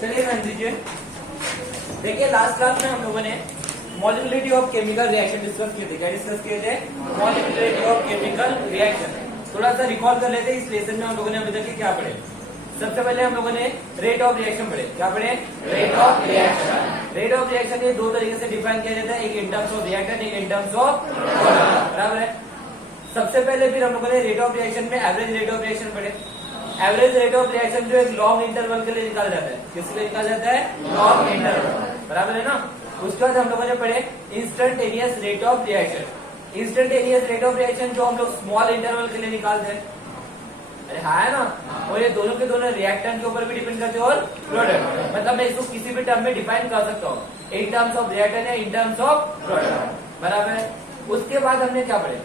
चलिए ध्यान दीजिए। देखिए लास्ट क्लास में हम लोगों ने मॉलिक्युलरिटी ऑफ केमिकल रिएक्शन डिस्कस किए थे। क्या डिस्कस किए थे? मॉलिक्युलरिटी ऑफ केमिकल रिएक्शन। थोड़ा सा रिकॉल कर लेते हैं। इस लेसन में हम लोगों ने अभी तक क्या पढ़े? सबसे पहले हम लोगों ने रेट ऑफ रिएक्शन पढ़े। क्या पढ़े? Rate of reaction. Rate of reaction ये दो तरीके से डिफाइन किया जाता है, एक इन टर्म्स ऑफ रिएक्टेंट, एक इन टर्म्स ऑफ प्रोडक्ट। बराबर है। सबसे पहले फिर हम लोगों ने रेट ऑफ रिएक्शन में एवरेज रेट ऑफ रिएक्शन पढ़े। एवरेज रेट ऑफ रिएक्शन जो एक लॉन्ग इंटरवल के लिए निकाला जाता है। किस लिए निकाला जाता है? Long interval. बराबर है ना। उसके बाद हम लोगों ने पढ़े instantaneous rate of reaction. Instantaneous rate of reaction जो हम लोग स्मॉल इंटरवल के लिए निकालते हैं। अरे हाँ है ना। और ये दोनों के दोनों रिएक्टेंट के ऊपर भी डिपेंड करते हैं और प्रोडक्ट। मतलब मैं इसको किसी भी टर्म में डिफाइन कर सकता हूँ, इन टर्म्स ऑफ रिएक्टेंट या इन टर्म्स ऑफ प्रोडक्ट। बराबर है। उसके बाद हमने क्या पढ़े?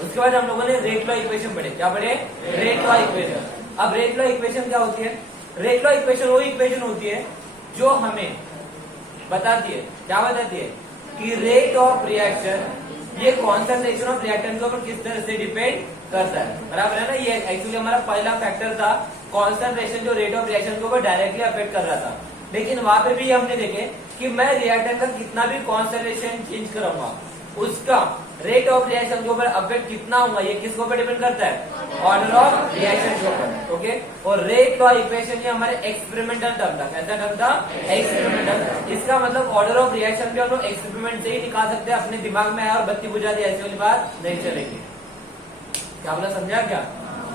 उसके बाद हम लोगों ने रेट लॉ इक्वेशन पढ़े। क्या पढ़े? Rate law equation. अब रेट लॉ इक्वेशन क्या होती है? रेट लॉ इक्वेशन वो इक्वेशन होती है जो हमें बताती है, क्या बताती है कि रेट ऑफ रिएक्शन ये कॉन्सेंट्रेशन ऑफ रिएक्टेंट के ऊपर किस तरह से डिपेंड करता है। बराबर है ना। ये एक्चुअली हमारा पहला फैक्टर था, कॉन्सेंट्रेशन, जो रेट ऑफ रिएक्शन के ऊपर डायरेक्टली अफेक्ट कर रहा था। लेकिन वहां पे भी हमने देखे कि मैं रिएक्टेंट का कितना भी कॉन्सेंट्रेशन चेंज करूंगा, उसका रेट ऑफ रिएक्शन के ऊपर अफेक्ट कितना होगा ये किसके ऊपर डिपेंड करता है? ऑर्डर ऑफ रिएक्शन के ऊपर। ओके। और रेट लॉ इक्वेशन ये हमारे एक्सपेरिमेंटल टर्म था। कैसा टर्म था? एक्सपेरिमेंटल। इसका मतलब ऑर्डर ऑफ रिएक्शन भी हम लोग एक्सपेरिमेंट से ही निकाल सकते हैं। अपने दिमाग में आया और बत्ती बुझा दी ऐसी वाली बात नहीं चलेगी। क्या बोला, समझा क्या?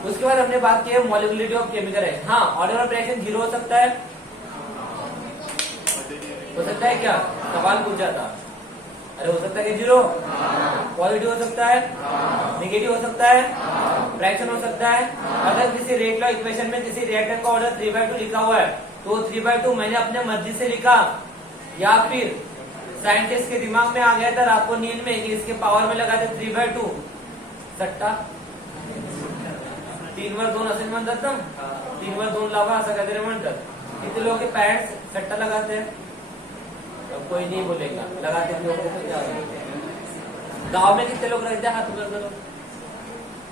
उसके बाद हमने बात की है मॉलिक्युलरिटी ऑफ केमिकल रिएक्शन। हाँ, ऑर्डर ऑफ रिएक्शन 0 हो सकता है, हो सकता है क्या? सवाल पूछा था। अरे हो सकता है कि 0, पॉजिटिव हो सकता है, नेगेटिव हो सकता है, फ्रैक्शन हो सकता है। अगर किसी रेट लॉ इक्वेशन में किसी रिएक्टेंट का ऑर्डर 3/2 लिखा हुआ है तो 3/2 मैंने अपने मर्जी से लिखा, या फिर साइंटिस्ट के दिमाग में आ गया था रात को नींद में कि इसके पावर में लगा दे 3/2 सट्टा 3 वर 2 असेल म्हणतात ना, 3 वर 2 लावा असं काहीतरी म्हणतात। कितने लोग के पेरेंट्स सट्टा लगाते हैं? तो कोई नहीं बोलेगा, लगाते हैं लोगों को क्या होगा? गांव में कितने लोग रहते हैं? हाथ ऊपर करो।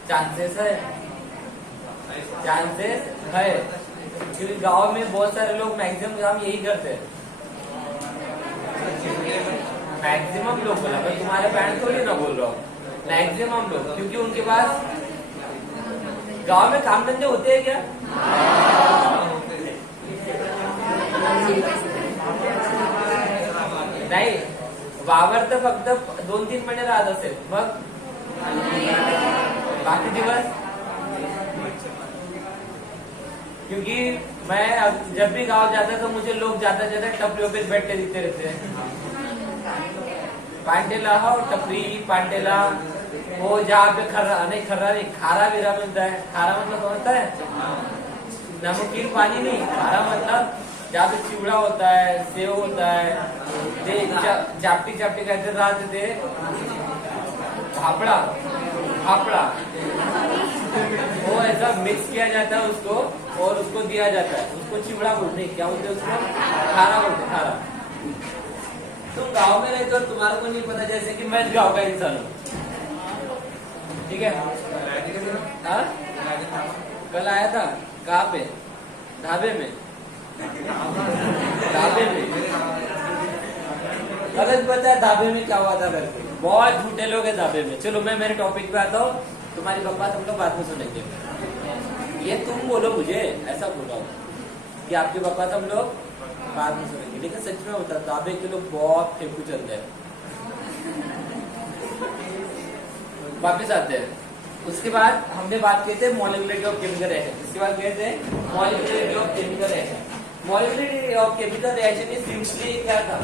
चांसेस है, चांसेस है, क्योंकि गांव में बहुत सारे लोग मैक्सिमम काम यही करते हैं। मैक्सिमम लोग बोला, मैं तुम्हारे पेरेंट्स थोड़ी ना बोल रहा हूँ, मैक्सिमम लोग, क्योंकि उनके पास गांव में काम धंधे होते हैं क्या? नाही, वावर तर फक्त 2-3 महिने राहत असेल, मग बाकी दिवस। क्योंकि मैं जब भी गांव जाता तो मुझे लोग जाता जाता टपरियों पे बैठते दिखते रहते हैं। पांडेला हो टपरी, पांडेला वो जहाँ पे खर्रा नहीं खारा वीरा मिलता है। खारा मतलब होता है नमकीन पानी नहीं, खारा मतलब जहाँ पे चिवड़ा होता है, सेव होता है, चापटी चापटी कहते राहते थे, फाफड़ा फाफड़ा, वो ऐसा मिक्स किया जाता है उसको और उसको दिया जाता है, उसको चिवड़ा बोलते हैं। क्या बोलते हैं उसको? खारा बोलते, खारा। तुम गांव में रहते हो और तुम्हारे को नहीं पता, जैसे कि मैं गांव का इंसान हूँ, ठीक है? हाँ, कल आया था। कहाँ पे? ढाबे में। ढाबे में गलत पता है ढाबे में क्या हुआ था करके। बहुत झूठे लोग हैं ढाबे में। चलो मैं मेरे टॉपिक पे आता हूँ, तुम्हारी बकवास हम लोग बाद में सुनेंगे। ये तुम बोलो मुझे, ऐसा बोला कि आपकी बकवास हम लोग बाद में सुनेंगे, लेकिन सच में होता है ढाबे के लोग बहुत फेंकू चलते हैं। वापिस आते हैं। उसके बाद हमने बात की थी मॉलिक्युलरिटी ऑफ केमिकल रिएक्शन। इसके बाद कहते हैं molecularity of chemical reaction. Molecularity of chemical reaction is simply क्या था?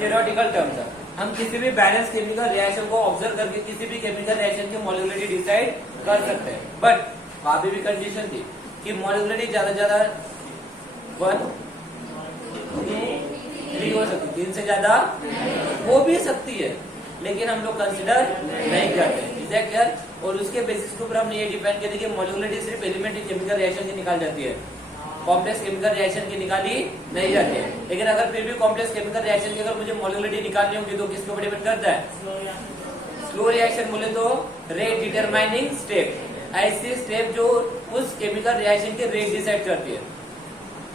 थियोरेटिकल टर्म था। हम किसी भी बैलेंस केमिकल रिएक्शन को ऑब्जर्व करके किसी भी केमिकल रिएक्शन की मॉलिक्युलरिटी डिसाइड कर सकते हैं। बट वहां भी कंडीशन थी कि मॉलिक्युलरिटी ज्यादा ज्यादा 1, 2, 3 हो सकती, 3 से ज्यादा हो भी सकती है, लेकिन हम लोग कंसिडर नहीं करते। Is that clear? और उसके बेसिस के ऊपर हमने ये डिफाइन किया कि मॉलिक्युलरिटी सिर्फ एलिमेंट्री केमिकल रिएक्शन की निकाल जाती है, कॉम्प्लेक्स केमिकल रिएक्शन की निकाली नहीं जाती है। लेकिन अगर फिर भी कॉम्प्लेक्स केमिकल रिएक्शन की अगर मुझे मॉलिक्युलरिटी निकालनी होगी तो किसके ऊपर डिपेंड करता है? स्लो रिएक्शन बोले तो रेट डिटरमाइनिंग स्टेप, ऐसी स्टेप जो उस केमिकल रिएक्शन के रेट डिसाइड करती है।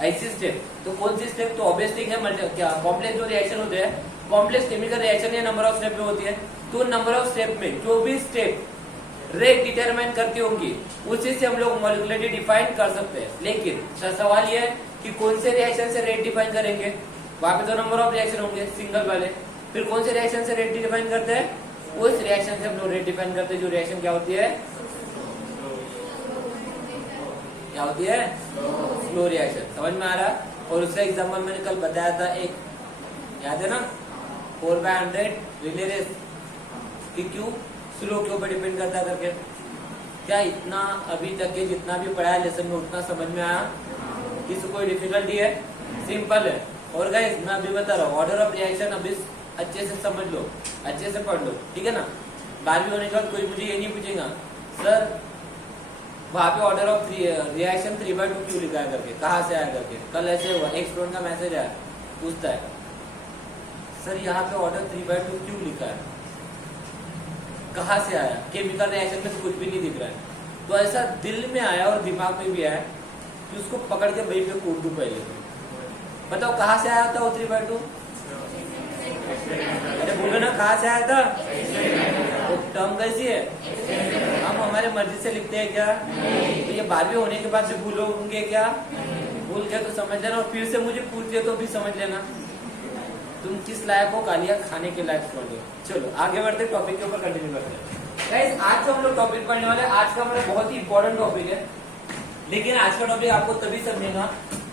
ऐसी स्टेप, तो कौन सी स्टेप? तो ऑब्वियसली क्या कॉम्प्लेक्स जो रिएक्शन होते हैं, कॉम्प्लेक्स केमिकल रिएक्शन या नंबर ऑफ स्टेप में होती है, तो नंबर ऑफ स्टेप में जो भी स्टेप रेट डिटरमाइन करती होंगी उसी से हम लोग मॉलिक्यूलरिटी डिफाइन कर सकते हैं। लेकिन सवाल ये है कि कौन से रिएक्शन से रेट डिफाइन करेंगे? वहां पे तो नंबर ऑफ रिएक्शन होंगे सिंगल वाले, फिर कौन से रिएक्शन से रेट डिफाइन करते हैं? उस रिएक्शन से हम लोग रेट डिफाइन करते हैं जो रिएक्शन क्या होती है? क्या होती है? Slow reaction. समझ में आ रहा? और उसका एग्जाम्पल मैंने कल बताया था, एक याद है ना, 4/100 रिले रेस कि क्यों स्लो के ऊपर डिपेंड करता है करके। क्या इतना अभी तक के जितना भी पढ़ा है लेसन में उतना समझ में आया? किसी कोई डिफिकल्टी है? सिंपल है। और गाइस मैं अभी बता रहा हूँ, ऑर्डर ऑफ रिएक्शन अभी अच्छे से समझ लो, अच्छे से पढ़ लो, ठीक है ना। 12वीं होने के बाद कोई मुझे ये नहीं पूछेगा सर वहां पे ऑर्डर ऑफ रिएक्शन 3/2 क्यों लिखा है करके, कहाँ से आया करके। कल ऐसे हुआ, एक स्टूडेंट का मैसेज आया, पूछता है सर यहाँ पे ऑर्डर 3/2 क्यों लिखा है, कहाँ से आया? केमिकल रिएक्शन में तो कुछ भी नहीं दिख रहा है। तो ऐसा दिल में आया और दिमाग में भी आया कि उसको पकड़ के वही पे कूद दूं पहले। बताओ कहाँ से आया था वो 3/2? अरे बोलो ना, कहाँ से आया था? वो टर्म कैसी है? हम हमारे मर्जी से लिखते हैं क्या? तो ये 12वीं होने के बाद से भूलोगे क्या? भूल गए तो समझ लेना, और फिर से मुझे पूछते तो भी समझ लेना तुम किस लायक हो, गालियां खाने के लायक समझ लो। चलो आगे बढ़ते, टॉपिक के ऊपर कंटिन्यू करते हैं। गाइस आज जो हम लोग टॉपिक पढ़ने वाले हैं, आज का हमारा बहुत ही इंपॉर्टेंट टॉपिक है। लेकिन आज का टॉपिक आपको तभी समझेगा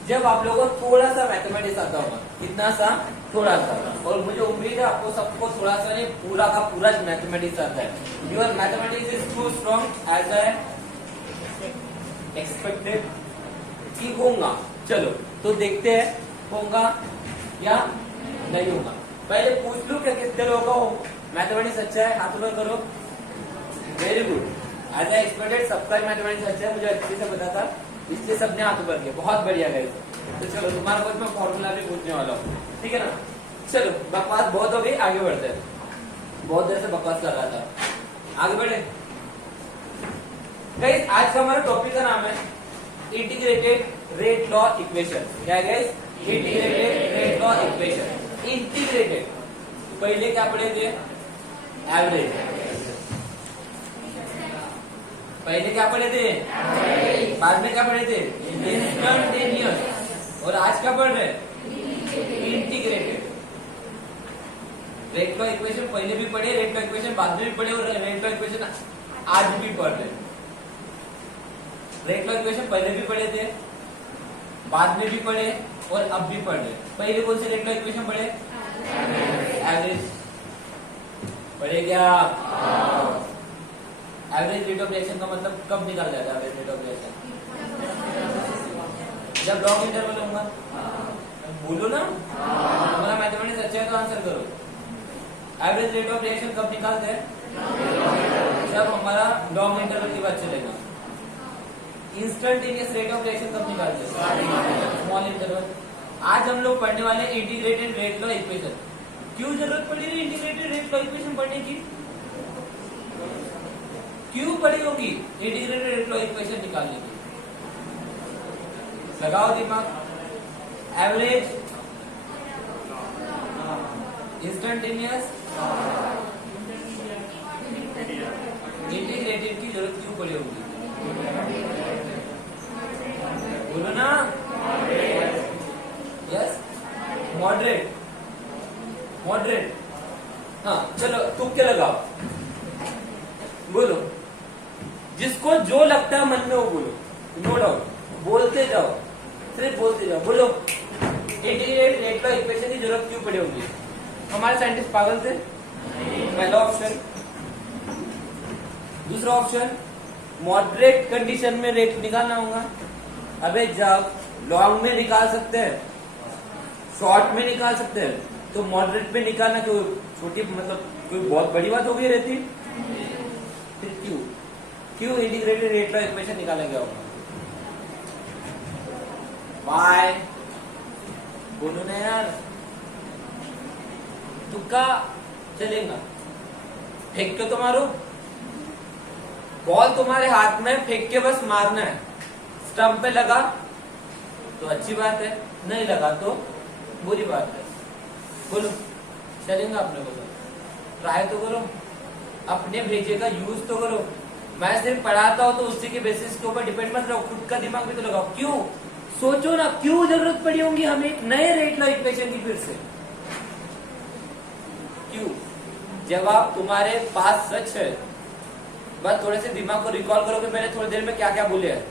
जब आप लोगों को थोड़ा सा मैथमेटिक्स आता होगा, कितना सा? थोड़ा सा। और मुझे उम्मीद है आपको सबको थोड़ा सा नहीं, पूरा का पूरा मैथमेटिक्स आता है। Your mathematics is too strong as I expected कि होगा। चलो तो देखते हैं होगा या नहीं होगा। पहले पूछ लूं क्या कितने लोगों को मैथमेटिक्स अच्छा है? हाथ ऊपर करो। Very good. As I expected सबका मैथमेटिक्स अच्छा है, मुझे अच्छे से पता था, इसलिए सबने हाथ ऊपर किया। बहुत बढ़िया गए। तो चलो तुम्हारा कुछ मैं फॉर्मूला भी पूछने वाला हूँ, ठीक है ना। चलो बकवास बहुत हो गई, आगे बढ़ते हैं। बहुत देर से बकवास कर रहा था, आगे बढ़े। गाइस आज का हमारा टॉपिक का नाम है इंटीग्रेटेड रेट लॉ इक्वेशन। क्या है guys? Integrated rate law equation. Integrated पहले क्या पढ़े थे? एवरेज। पहले क्या पढ़े थे? बाद में क्या पढ़े थे? इंस्टंटेनियस। और आज क्या पढ़ रहे? Integrated rate law equation. पहले भी पढ़े, रेट लॉ इक्वेशन बाद में भी पढ़े, और रेट लॉ इक्वेशन आज भी पढ़ रहे। रेट लॉ इक्वेशन पहले भी पढ़े थे, बाद में भी पढ़े, और अब भी पढ़ रहे। पहले कौन से रेट लॉ इक्वेशन पढ़े? एवरेज पढ़े क्या? एवरेज रेट ऑफ रिएक्शन का मतलब कब निकाल जाता है? एवरेज रेट ऑफ रिएक्शन जब लॉन्ग इंटरवल होगा। बोलो ना, हमारा मैथमेटिक्स अच्छा है तो आंसर करो। एवरेज रेट ऑफ रिएक्शन कब निकालते हैं? जब हमारा लॉन्ग इंटरवल के बाद चलेगा। इंस्टेंटेनियस रेट ऑफ रिएक्शन कब निकालते हैं? Small interval. आज हम लोग पढ़ने वाले इंटीग्रेटेड रेट लॉ इक्वेशन। क्यों जरूरत पड़ी रही इंटीग्रेटेड रेट लॉ इक्वेशन पढ़ने की? क्यों पड़ी होगी इंटीग्रेटेड रेट लॉ इक्वेशन निकालने की? लगाओ दिमाग। एवरेज, इंस्टेंटेनियस, इंटीग्रेटेड की जरूरत क्यों पड़ी होगी? बोलो ना। Yes, moderate. मॉडरेट, हाँ चलो तुक्के लगाओ, बोलो जिसको जो लगता है मन में वो बोलो, नो डाउट, बोलते जाओ, सिर्फ बोलते जाओ। बोलो इंटीग्रेटेड रेट लॉ इक्वेशन की जरूरत क्यों पड़ी होगी? हमारे साइंटिस्ट पागल थे? पहला ऑप्शन। दूसरा ऑप्शन, मॉडरेट कंडीशन में रेट निकालना होगा। अबे जब लॉन्ग में निकाल सकते हैं, शॉर्ट में निकाल सकते हैं, तो मॉडरेट में निकालना कोई छोटी, मतलब कोई बहुत बड़ी बात हो गई रहती? फिर क्यों इंटीग्रेटेड रेट लॉ इक्वेशन निकाला गया होगा? बाय बोलो ना यार, तुक्का चलेगा? फेंक के तो मारो, बॉल तुम्हारे हाथ में, फेंक के बस मारना है। स्टंप पे लगा, तो अच्छी बात है, नहीं लगा तो बुरी बात है। बोलो चलेंगे आप लोगों को, ट्राई तो करो, अपने भेजे का यूज तो करो। मैं सिर्फ पढ़ाता हूँ तो उसी के बेसिस के ऊपर डिपेंड मत रहो, खुद का दिमाग भी तो लगाओ। क्यों सोचो ना, क्यों जरूरत पड़ी होगी हमें एक नए रेट लॉ इक्वेशन की फिर से? क्यों? जवाब तुम्हारे पास सच है, बस थोड़े से दिमाग को रिकॉल करो कि मैंने थोड़ी देर में क्या क्या बोले हैं।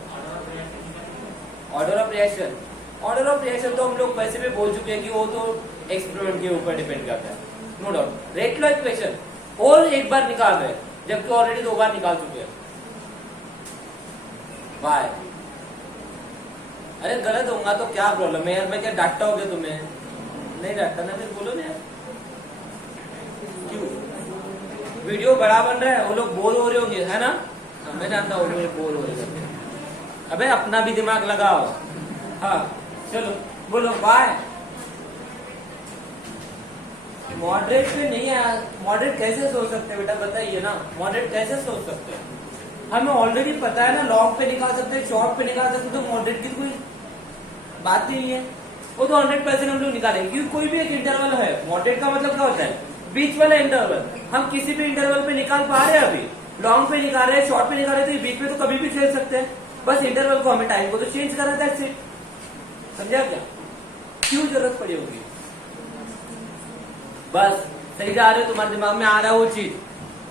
Order of reaction, order of reaction तो हम लोग वैसे भी बोल चुके हैं कि वो तो एक्सपेरिमेंट के ऊपर डिपेंड करता है, no doubt. Rate law equation और एक बार निकाल रहे हैं जबकि ऑलरेडी 2 बार निकाल चुके हैं। बाय। अरे गलत होगा तो क्या प्रॉब्लम है यार, मैं क्या डांटता हो गया तुम्हें? नहीं डांटता ना, फिर बोलो ना यार। क्यों? वीडियो बड़ा बन रहा है, वो लोग बोर हो रहे होंगे, है ना? मैं जानता हूँ बोर हो रहे होंगे। अबे अपना भी दिमाग लगाओ। हाँ चलो बोलो बाय। मॉडरेट पे नहीं है, मॉडरेट कैसे सोच सकते हैं बेटा, बताइए ना, मॉडरेट कैसे सोच सकते हैं? हमें ऑलरेडी पता है ना, लॉन्ग पे निकाल सकते हैं, शॉर्ट पे निकाल सकते हैं, तो मॉडरेट की कोई बात ही नहीं है। वो तो 100% हम लोग निकालेंगे, क्योंकि कोई भी एक इंटरवल है। मॉडरेट का मतलब क्या होता है? बीच वाला इंटरवल। हम किसी भी इंटरवल पे निकाल पा रहे हैं, अभी लॉन्ग पे निकाल रहे हैं, शॉर्ट पे निकाल रहे हैं, तो बीच में तो कभी भी खेल सकते हैं। बस इंटरवल को, हमें टाइम को तो चेंज करना था, दैट्स इट। समझा क्या? क्यों जरूरत पड़ी होगी? बस सही जा रहे हो, तुम्हारे दिमाग में आ रहा है वो चीज,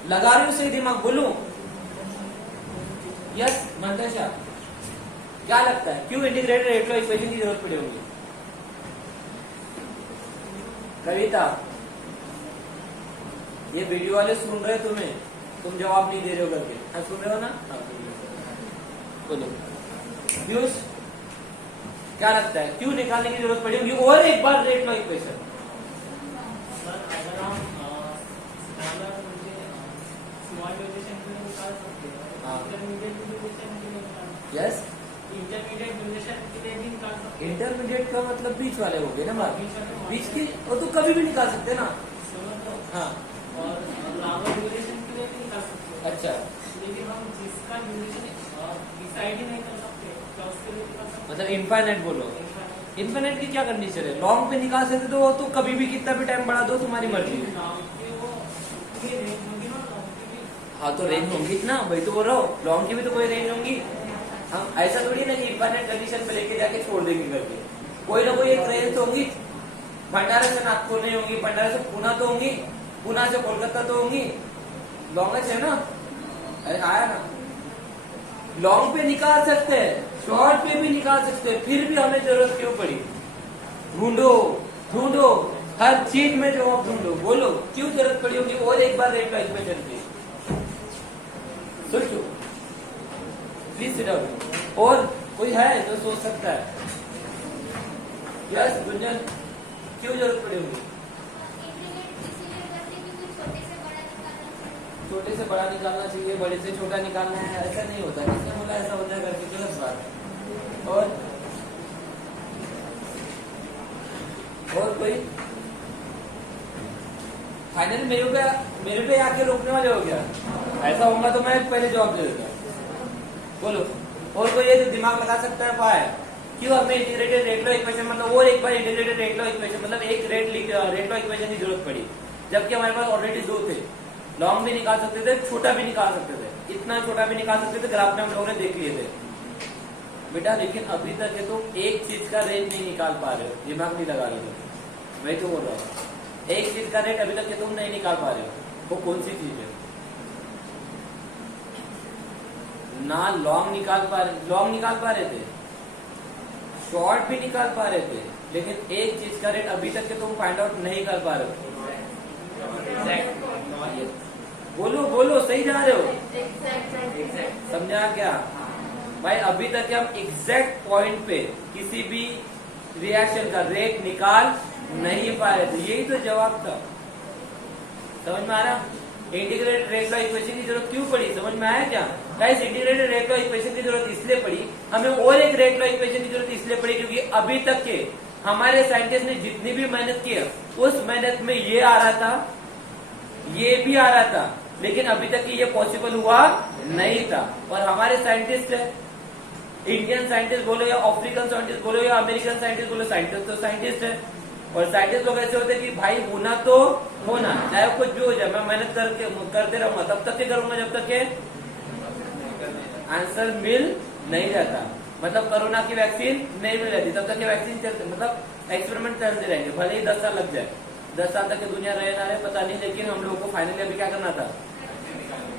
लगा रहे हो सही दिमाग, बोलो यस। मंतशा क्या लगता है क्यों इंटीग्रेटेड रेट लॉ इक्वेशन की जरूरत पड़ी होगी? कविता, ये वीडियो वाले सुन रहे तुम्हें, तुम जवाब नहीं दे रहे हो करके। हाँ सुन रहे हो ना? हाँ बोलो पीयूष, क्या लगता है क्यों निकालने की जरूरत पड़ी होगी और एक बार रेट लॉ इक्वेशन? अगर हम स्मॉल वेरिएशन के लिए निकाल सकते हैं, इंटरमीडिएट वेरिएशन के लिए निकाल सकते हैं। यस, इंटरमीडिएट वेरिएशन के लिए भी निकाल सकते हैं। इंटरमीडिएट का मतलब बीच वाले हो गए ना बात, बीच की वो तो कभी भी निकाल सकते हैं ना। हाँ, और लॉन्गर ड्यूरेशन के लिए भी निकाल सकते हैं। अच्छा, लेकिन हम जिसका ड्यूरेशन डिसाइड ही नहीं कर सकते तो उसके लिए निकाल सकते मतलब इनफाइनाइट बोलो। हैं। इनफाइनाइट की क्या कंडीशन है? लॉन्ग पे निकाल सकते तो वो तो कभी भी कितना भी टाइम बढ़ा दो, तुम्हारी मर्जी। हाँ तो रेंज होंगी ना, वही तो बोल रहा हूँ, लॉन्ग की भी तो कोई रेंज होंगी। हम ऐसा थोड़ी ना कि इनफाइनाइट कंडीशन पे लेके जाके छोड़ देंगे करके, कोई ना कोई एक रेंज तो होंगी। भंडारा से नागपुर नहीं होंगी, भंडारा से पुणे तो होंगी, पुणे से कोलकाता तो होंगी, लॉन्गेस्ट है ना। अरे आया ना, लॉन्ग पे निकाल सकते हैं, शॉर्ट पे भी निकाल सकते हैं, फिर भी हमें जरूरत क्यों पड़ी? ढूंढो ढूंढो, हर चीज में जवाब ढूंढो, बोलो क्यों जरूरत पड़ी होगी और एक बार रेट लॉ इक्वेशन की? सोचो प्लीज सिट डाउन। और कोई है जो सोच सकता है? यस गुंजन, क्यों जरूरत पड़ी होगी? छोटे से बड़ा निकालना चाहिए, बड़े से छोटा निकालना है, ऐसा नहीं होता। किसने बोला ऐसा होता है करके? गलत बात है। और कोई फाइनल मेरे पे आके रोकने वाले हो गया? ऐसा होगा तो मैं पहले जवाब दे देता। बोलो और कोई ये दिमाग लगा सकता है? पाया क्यों हमें इंटीग्रेटेड रेट लॉ इक्वेशन, मतलब और एक बार इंटीग्रेटेड रेट लॉ इक्वेशन, मतलब एक रेट लॉ इक्वेशन की जरूरत पड़ी, जबकि हमारे पास ऑलरेडी 2 थे। लॉन्ग भी निकाल सकते थे, छोटा भी निकाल सकते थे, इतना छोटा भी निकाल सकते थे, ग्राफ में हम लोगों ने देख लिए थे बेटा। लेकिन अभी तक ये तो एक चीज का रेट नहीं निकाल पा रहे हो, दिमाग नहीं लगा रहे हो। मैं तो बोल रहा हूँ एक चीज का रेट अभी तक तुम नहीं निकाल पा रहे हो, वो कौन सी चीज है? ना लॉन्ग निकाल पा रहे थे, शॉर्ट भी निकाल पा रहे थे, लेकिन एक चीज का रेट अभी तक तुम फाइंड आउट नहीं कर पा रहे हो। बोलो बोलो, सही जा रहे हो? समझा क्या भाई? अभी तक हम एग्जैक्ट पॉइंट पे किसी भी रिएक्शन का रेट निकाल नहीं पा रहे थे, यही तो जवाब था। समझ में आ रहा? इंटीग्रेटेड रेट लॉ इक्वेशन की जरूरत क्यों पड़ी? समझ में आया क्या? Guys, integrated rate law equation की जरूरत इसलिए पड़ी, हमें और एक रेट लॉ इक्वेशन की जरूरत इसलिए पड़ी क्योंकि अभी तक के हमारे साइंटिस्ट ने जितनी भी मेहनत की है, उस मेहनत में ये आ रहा था, ये भी आ रहा था, लेकिन अभी तक ये पॉसिबल हुआ नहीं था। और हमारे साइंटिस्ट है, इंडियन साइंटिस्ट बोलो या अफ्रीकन साइंटिस्ट बोलो या अमेरिकन साइंटिस्ट बोलो, साइंटिस्ट तो साइंटिस्ट है। और साइंटिस्ट लोग ऐसे होते हैं कि भाई होना तो होना, चाहे कुछ भी हो जाए, मैं मेहनत करते रहूंगा, तब तक के करूंगा जब तक के आंसर मिल नहीं जाता। मतलब कोरोना की वैक्सीन नहीं मिल जाती तब तक के वैक्सीन चलते, मतलब एक्सपेरिमेंट चलते रहेंगे, भले ही 10 साल लग जाए। 10 साल तक की दुनिया रहे ना रहे पता नहीं, लेकिन हम लोगों को फाइनली अभी क्या करना था,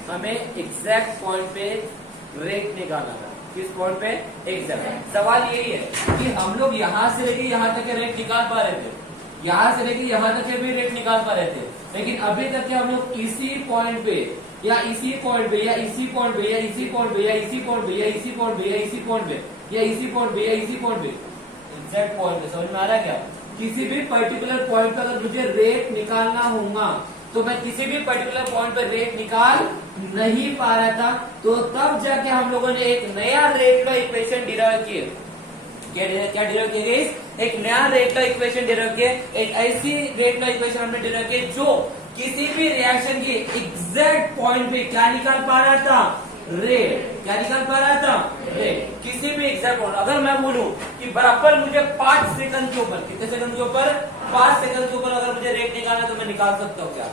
हमें एग्जैक्ट पॉइंट पे रेट निकालना था। किस पॉइंट पे? एग्जैक्ट। सवाल यही है कि हम लोग यहाँ से लेके यहाँ तक के रेट निकाल पा रहे थे, यहाँ से लेके यहाँ तक के भी रेट निकाल पा रहे थे, लेकिन अभी तक के हम लोग इसी पॉइंट पे या इसी पॉइंट पे या इसी पॉइंट पे या इसी पॉइंट पे या इसी पॉइंट पे या इसी पॉइंट पे या इसी पॉइंट पे या इसी पॉइंट पे या इसी पॉइंट पे एग्जैक्ट पॉइंट पे, समझ में आ रहा है क्या? किसी भी पर्टिकुलर पॉइंट पर अगर मुझे रेट निकालना होगा तो मैं किसी भी पर्टिकुलर पॉइंट पर रेट निकाल नहीं पा रहा था, तो तब जाके हम लोगों ने एक नया रेट का इक्वेशन डिराइव किया। क्या डिराइव किया गया? एक नया रेट का इक्वेशन डिराइव किया, एक ऐसी रेट का इक्वेशन हमने डिराइव किया जो किसी भी रिएक्शन के एग्जैक्ट पॉइंट पे क्या निकाल पा रहा था? रेट। क्या निकाल पा रहा था? रेट। किसी भी एग्जैक्ट पॉइंट, अगर मैं बोलूं कि बराबर मुझे 5 सेकंड के ऊपर, कितने सेकंड के ऊपर? 5 सेकंड के ऊपर अगर मुझे रेट निकालना है तो मैं निकाल सकता हूँ क्या?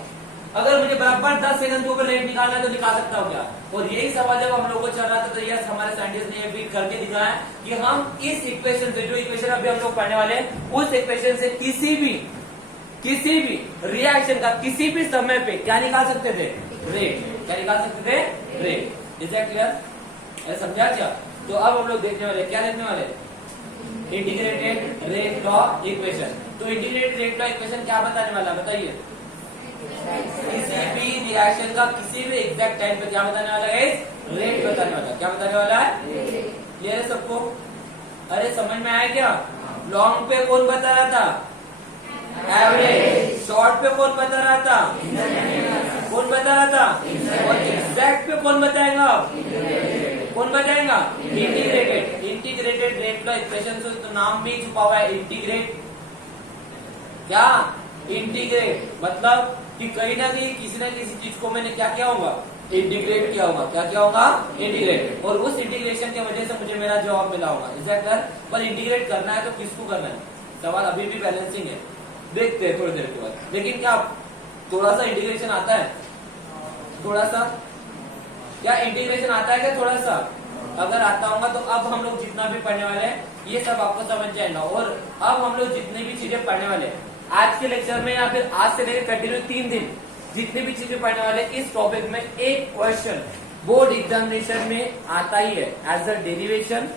अगर मुझे बराबर 10 सेकंड के ऊपर रेट निकालना है तो निकाल सकता हूँ क्या? और यही सवाल जब हम लोग को चल रहा था तो यस हमारे साइंटिस्ट ने ये भी करके दिखाया कि हम इस इक्वेशन से, जो इक्वेशन अभी हम लोग पढ़ने वाले हैं, उस इक्वेशन से किसी भी रिएक्शन का किसी भी समय पे क्या निकाल सकते थे? रेट। क्या निकाल सकते थे? रेट। Is that clear? अरे समझा क्या? तो अब हम लोग देखने वाले, क्या देखने वाले? Integrated rate law equation. तो इंटीग्रेटेड रेट लॉ इक्वेशन क्या बताने वाला, बताइए? किसी भी रिएक्शन का किसी भी एग्जैक्ट टाइम पे क्या बताने वाला है? रेट बताने वाला। क्या बताने वाला है? क्लियर है सबको? अरे समझ में आया क्या? लॉन्ग पे कौन बता रहा था? एवरेज। शॉर्ट पे कौन बता रहा था? कौन बता रहा था? और एग्जैक्ट पे कौन बताएगा? कौन बताएगा? Integrated. Integrated rate law equation से तो नाम भी छुपा हुआ है, इंटीग्रेट। क्या? इंटीग्रेट मतलब कि कहीं ना कहीं किसी न किसी चीज को मैंने क्या किया होगा? इंटीग्रेट किया होगा। क्या किया होगा? इंटीग्रेट। और उस इंटीग्रेशन की वजह से मुझे मेरा जवाब मिला होगा। Is that clear? पर इंटीग्रेट करना है तो किसको करना है? सवाल अभी भी बैलेंसिंग है, देखते हैं थोड़ी देर के बाद। लेकिन क्या थोड़ा सा इंटीग्रेशन आता है? थोड़ा सा क्या इंटीग्रेशन आता है क्या? थोड़ा सा अगर आता होगा तो अब हम लोग जितना भी पढ़ने वाले हैं ये सब आपको समझ जाएगा। और अब हम लोग जितनी भी चीजें पढ़ने वाले हैं आज के लेक्चर में या फिर आज से लेकर कंटिन्यू 3 दिन जितनी भी चीजें पढ़ने वाले इस टॉपिक में एक क्वेश्चन बोर्ड एग्जामिनेशन में आता ही है, एज अ डेरिवेशन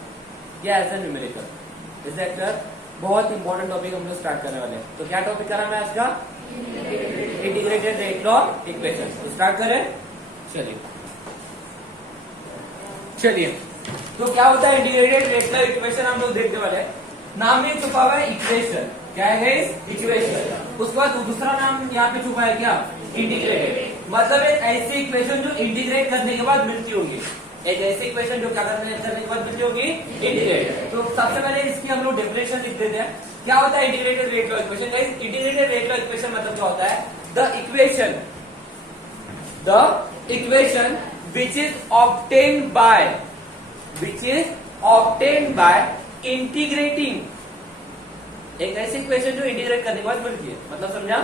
या as a numerical. Is that clear? बहुत इंपॉर्टेंट टॉपिक हम लोग स्टार्ट करने वाले हैं। तो क्या टॉपिक करा मैं आज का? Integrated rate law equation. तो स्टार्ट करें, चलिए। तो क्या होता है इंटीग्रेटेड रेट लॉ इक्वेशन? हम लोग देखने वाले हैं। नाम में छुपा हुआ है इक्वेशन। क्या है? इक्वेशन। उसके बाद दूसरा नाम यहाँ पे छुपा है क्या? इंटीग्रेटेड। मतलब एक ऐसी इक्वेशन जो इंटीग्रेट करने के बाद मिलती होगी। एक ऐसी इक्वेशन जो क्या करने के बाद मिलती होगी? इंटीग्रेट। तो सबसे पहले इसकी हम लोग डेफिनेशन लिख देते हैं। क्या होता है integrated rate law equation? Integrated rate law equation मतलब क्या होता है? The equation which is obtained by integrating। एक ऐसी इक्वेशन जो इंटीग्रेट करने के बाद मिलती है, मतलब समझा?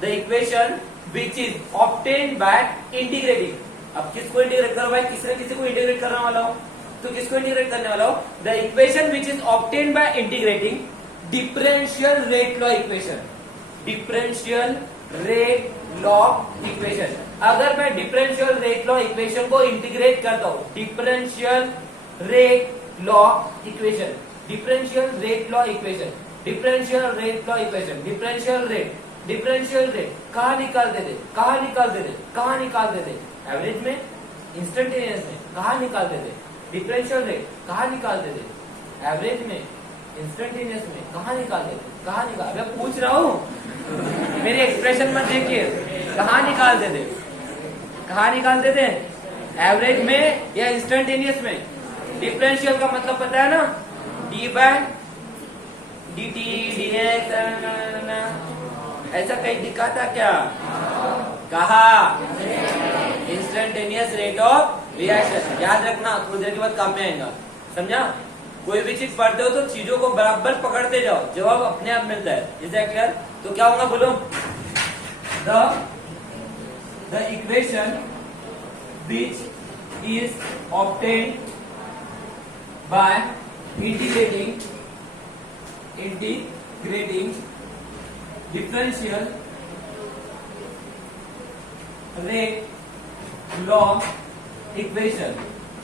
The equation which is obtained by integrating। अब किसको इंटीग्रेट करो भाई? किसी न किसी को इंटीग्रेट करने वाला हो, तो किसको इंटीग्रेट करने वाला हो? The equation which is obtained by integrating differential rate law equation. Differential rate law equation. अगर मैं डिफरेंशियल रेट लॉ इक्वेशन को इंटीग्रेट करता हूं, differential rate law equation, differential rate law equation, differential rate law equation, differential rate कहाँ निकाल दे दे? कहाँ निकाल दे दे? कहाँ निकाल दे दे? एवरेज में, इंस्टेंटेनियस में, कहाँ निकाल दे दे? डिफरेंशियल रेट कहाँ निकाल दे दे? एवरेज में, इंस्टेंटेनियस में, कहाँ निकाल दे दे? कहाँ निकाल? मैं पूछ रहा हूँ, मेरी एक्सप्रेशन मत देखिए। कहाँ निकाल दे दे? कहाँ निकाल दे दे? एवरेज में या इंस्टेंटेनियस में? डिफरेंशियल का मतलब पता है ना? D by D T D X, ऐसा कहीं दिखा था क्या? कहा? Instantaneous rate of reaction. याद रखना, थोड़ी देर के बाद काम में आएगा। समझा? कोई भी चीज पढ़ते हो तो चीजों को बराबर पकड़ते जाओ, जवाब अपने आप मिलता है। Is that clear? तो क्या होगा बोलो? The equation which is obtained by integrating differential rate law equation,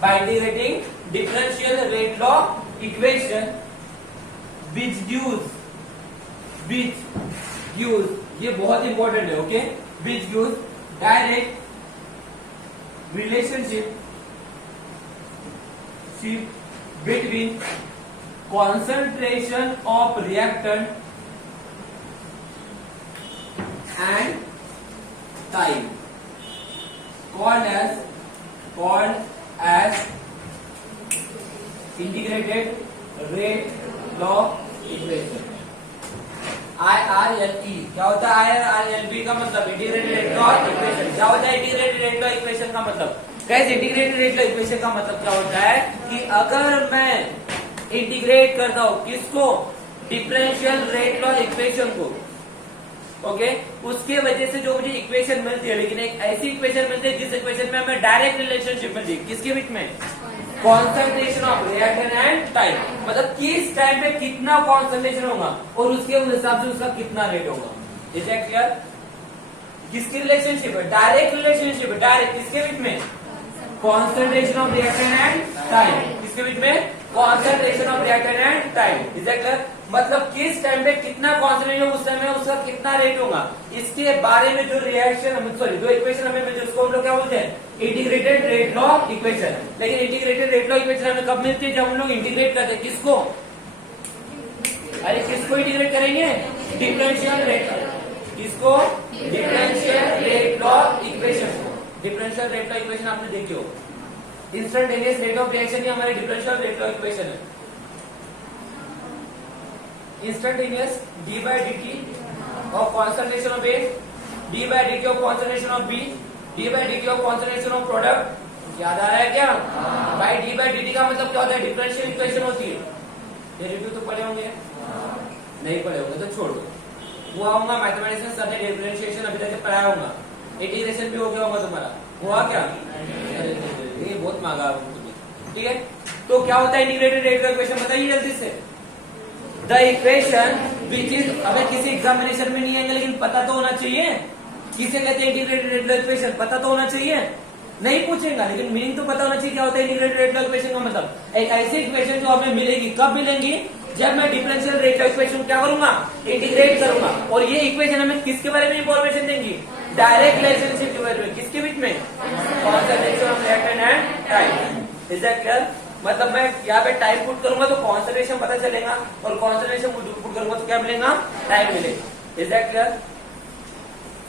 by integrating differential rate law equation which gives ये बहुत इंपॉर्टेंट है, okay? which gives direct relationship between concentration of reactant and time, called as integrated rate law equation, IRLE। क्या होता है IRLE का मतलब? Integrated rate law equation. क्या होता है इंटीग्रेटेड रेट लॉ इक्वेशन का मतलब? Guys integrated rate law equation का मतलब क्या होता है कि अगर मैं इंटीग्रेट करता हूं किसको? डिफरेंशियल रेट लॉ इक्वेशन को, ओके? उसके वजह से जो मुझे इक्वेशन मिलती है, लेकिन एक ऐसी इक्वेशन मिलती है जिस इक्वेशन में हमें डायरेक्ट रिलेशनशिप मिलती है। किसके बीच में? Concentration of reactant and time, मतलब किस टाइम पे कितना कॉन्सेंट्रेशन होगा और उसके हिसाब से उसका कितना रेट होगा। Is that clear? किसकी रिलेशनशिप है? डायरेक्ट रिलेशनशिप है। डायरेक्ट किसके बीच में? Concentration of reactant and time. किसके बीच में? Concentration of reactant and time. Is that clear? मतलब किस टाइम पे कितना कॉन्सेंट्रेशन उस टाइम में उसका कितना रेट होगा, इसके बारे में जो रिएक्शन जो इक्वेशन हमें मिलती है उसको हम लोग क्या बोलते हैं? Integrated rate law equation. लेकिन इंटीग्रेटेड रेट लॉ इक्वेशन हमें कब मिलती है? जब हम लोग इंटीग्रेट करते हैं किसको? अरे किसको इंटीग्रेट करेंगे? Differential rate. किसको? डिफरेंशियल रेट लॉ इक्वेशन को। डिफरेंशियल रेट लॉ इक्वेशन आपने देखी हो, इंस्टेंटेनियस रेट ऑफ रिएक्शन ही हमारी डिफरेंशियल रेट लॉ इक्वेशन है। Instantaneous d by dt of concentration of A, d by dt of concentration of B, d by dt of concentration of product। याद आ रहा है क्या? Bye d by dt का मतलब क्या होता है? डिफरेंशियल इक्वेशन होती है। ये रिव्यू तो पढ़े होंगे? नहीं पढ़े होंगे तो छोड़ दो। हुआ होगा मैथमेटिक्स में सर ने डिफरेंशिएशन अभी तक पढ़ाया होगा, इंटीग्रेशन भी हो गया होगा तुम्हारा। हुआ क्या? ये बहुत मांगा तुम्हें, ठीक है? तो क्या होता है इंटीग्रेटेड रेट लॉ इक्वेशन? बताइए जल्दी से। द इक्वेशन विच इज, अगर किसी एग्जामिनेशन में नहीं आएंगे लेकिन पता तो होना चाहिए। किसे कहते हैं इंटीग्रेटेड रेट लॉ इक्वेशन? पता तो होना चाहिए। नहीं पूछेगा लेकिन मीनिंग तो पता होना चाहिए। क्या होता है इंटीग्रेटेड रेट लॉ इक्वेशन का मतलब? एक ऐसी इक्वेशन जो हमें मिलेगी, कब मिलेंगी? जब मैं डिफरेंशियल रेट लॉ इक्वेशन क्या करूंगा? इंटीग्रेट करूंगा। और ये इक्वेशन हमें किसके बारे में इंफॉर्मेशन देंगी? डायरेक्ट रिलेशनशिप के बारे में। किसके बीच में? Concentration of reactant and time. Is that clear? मतलब मैं यहाँ पे टाइम पुट करूंगा तो कॉन्सेंट्रेशन पता चलेगा, और कॉन्सेंट्रेशन पुट करूंगा तो क्या मिलेगा? टाइम मिलेगा। Is that clear?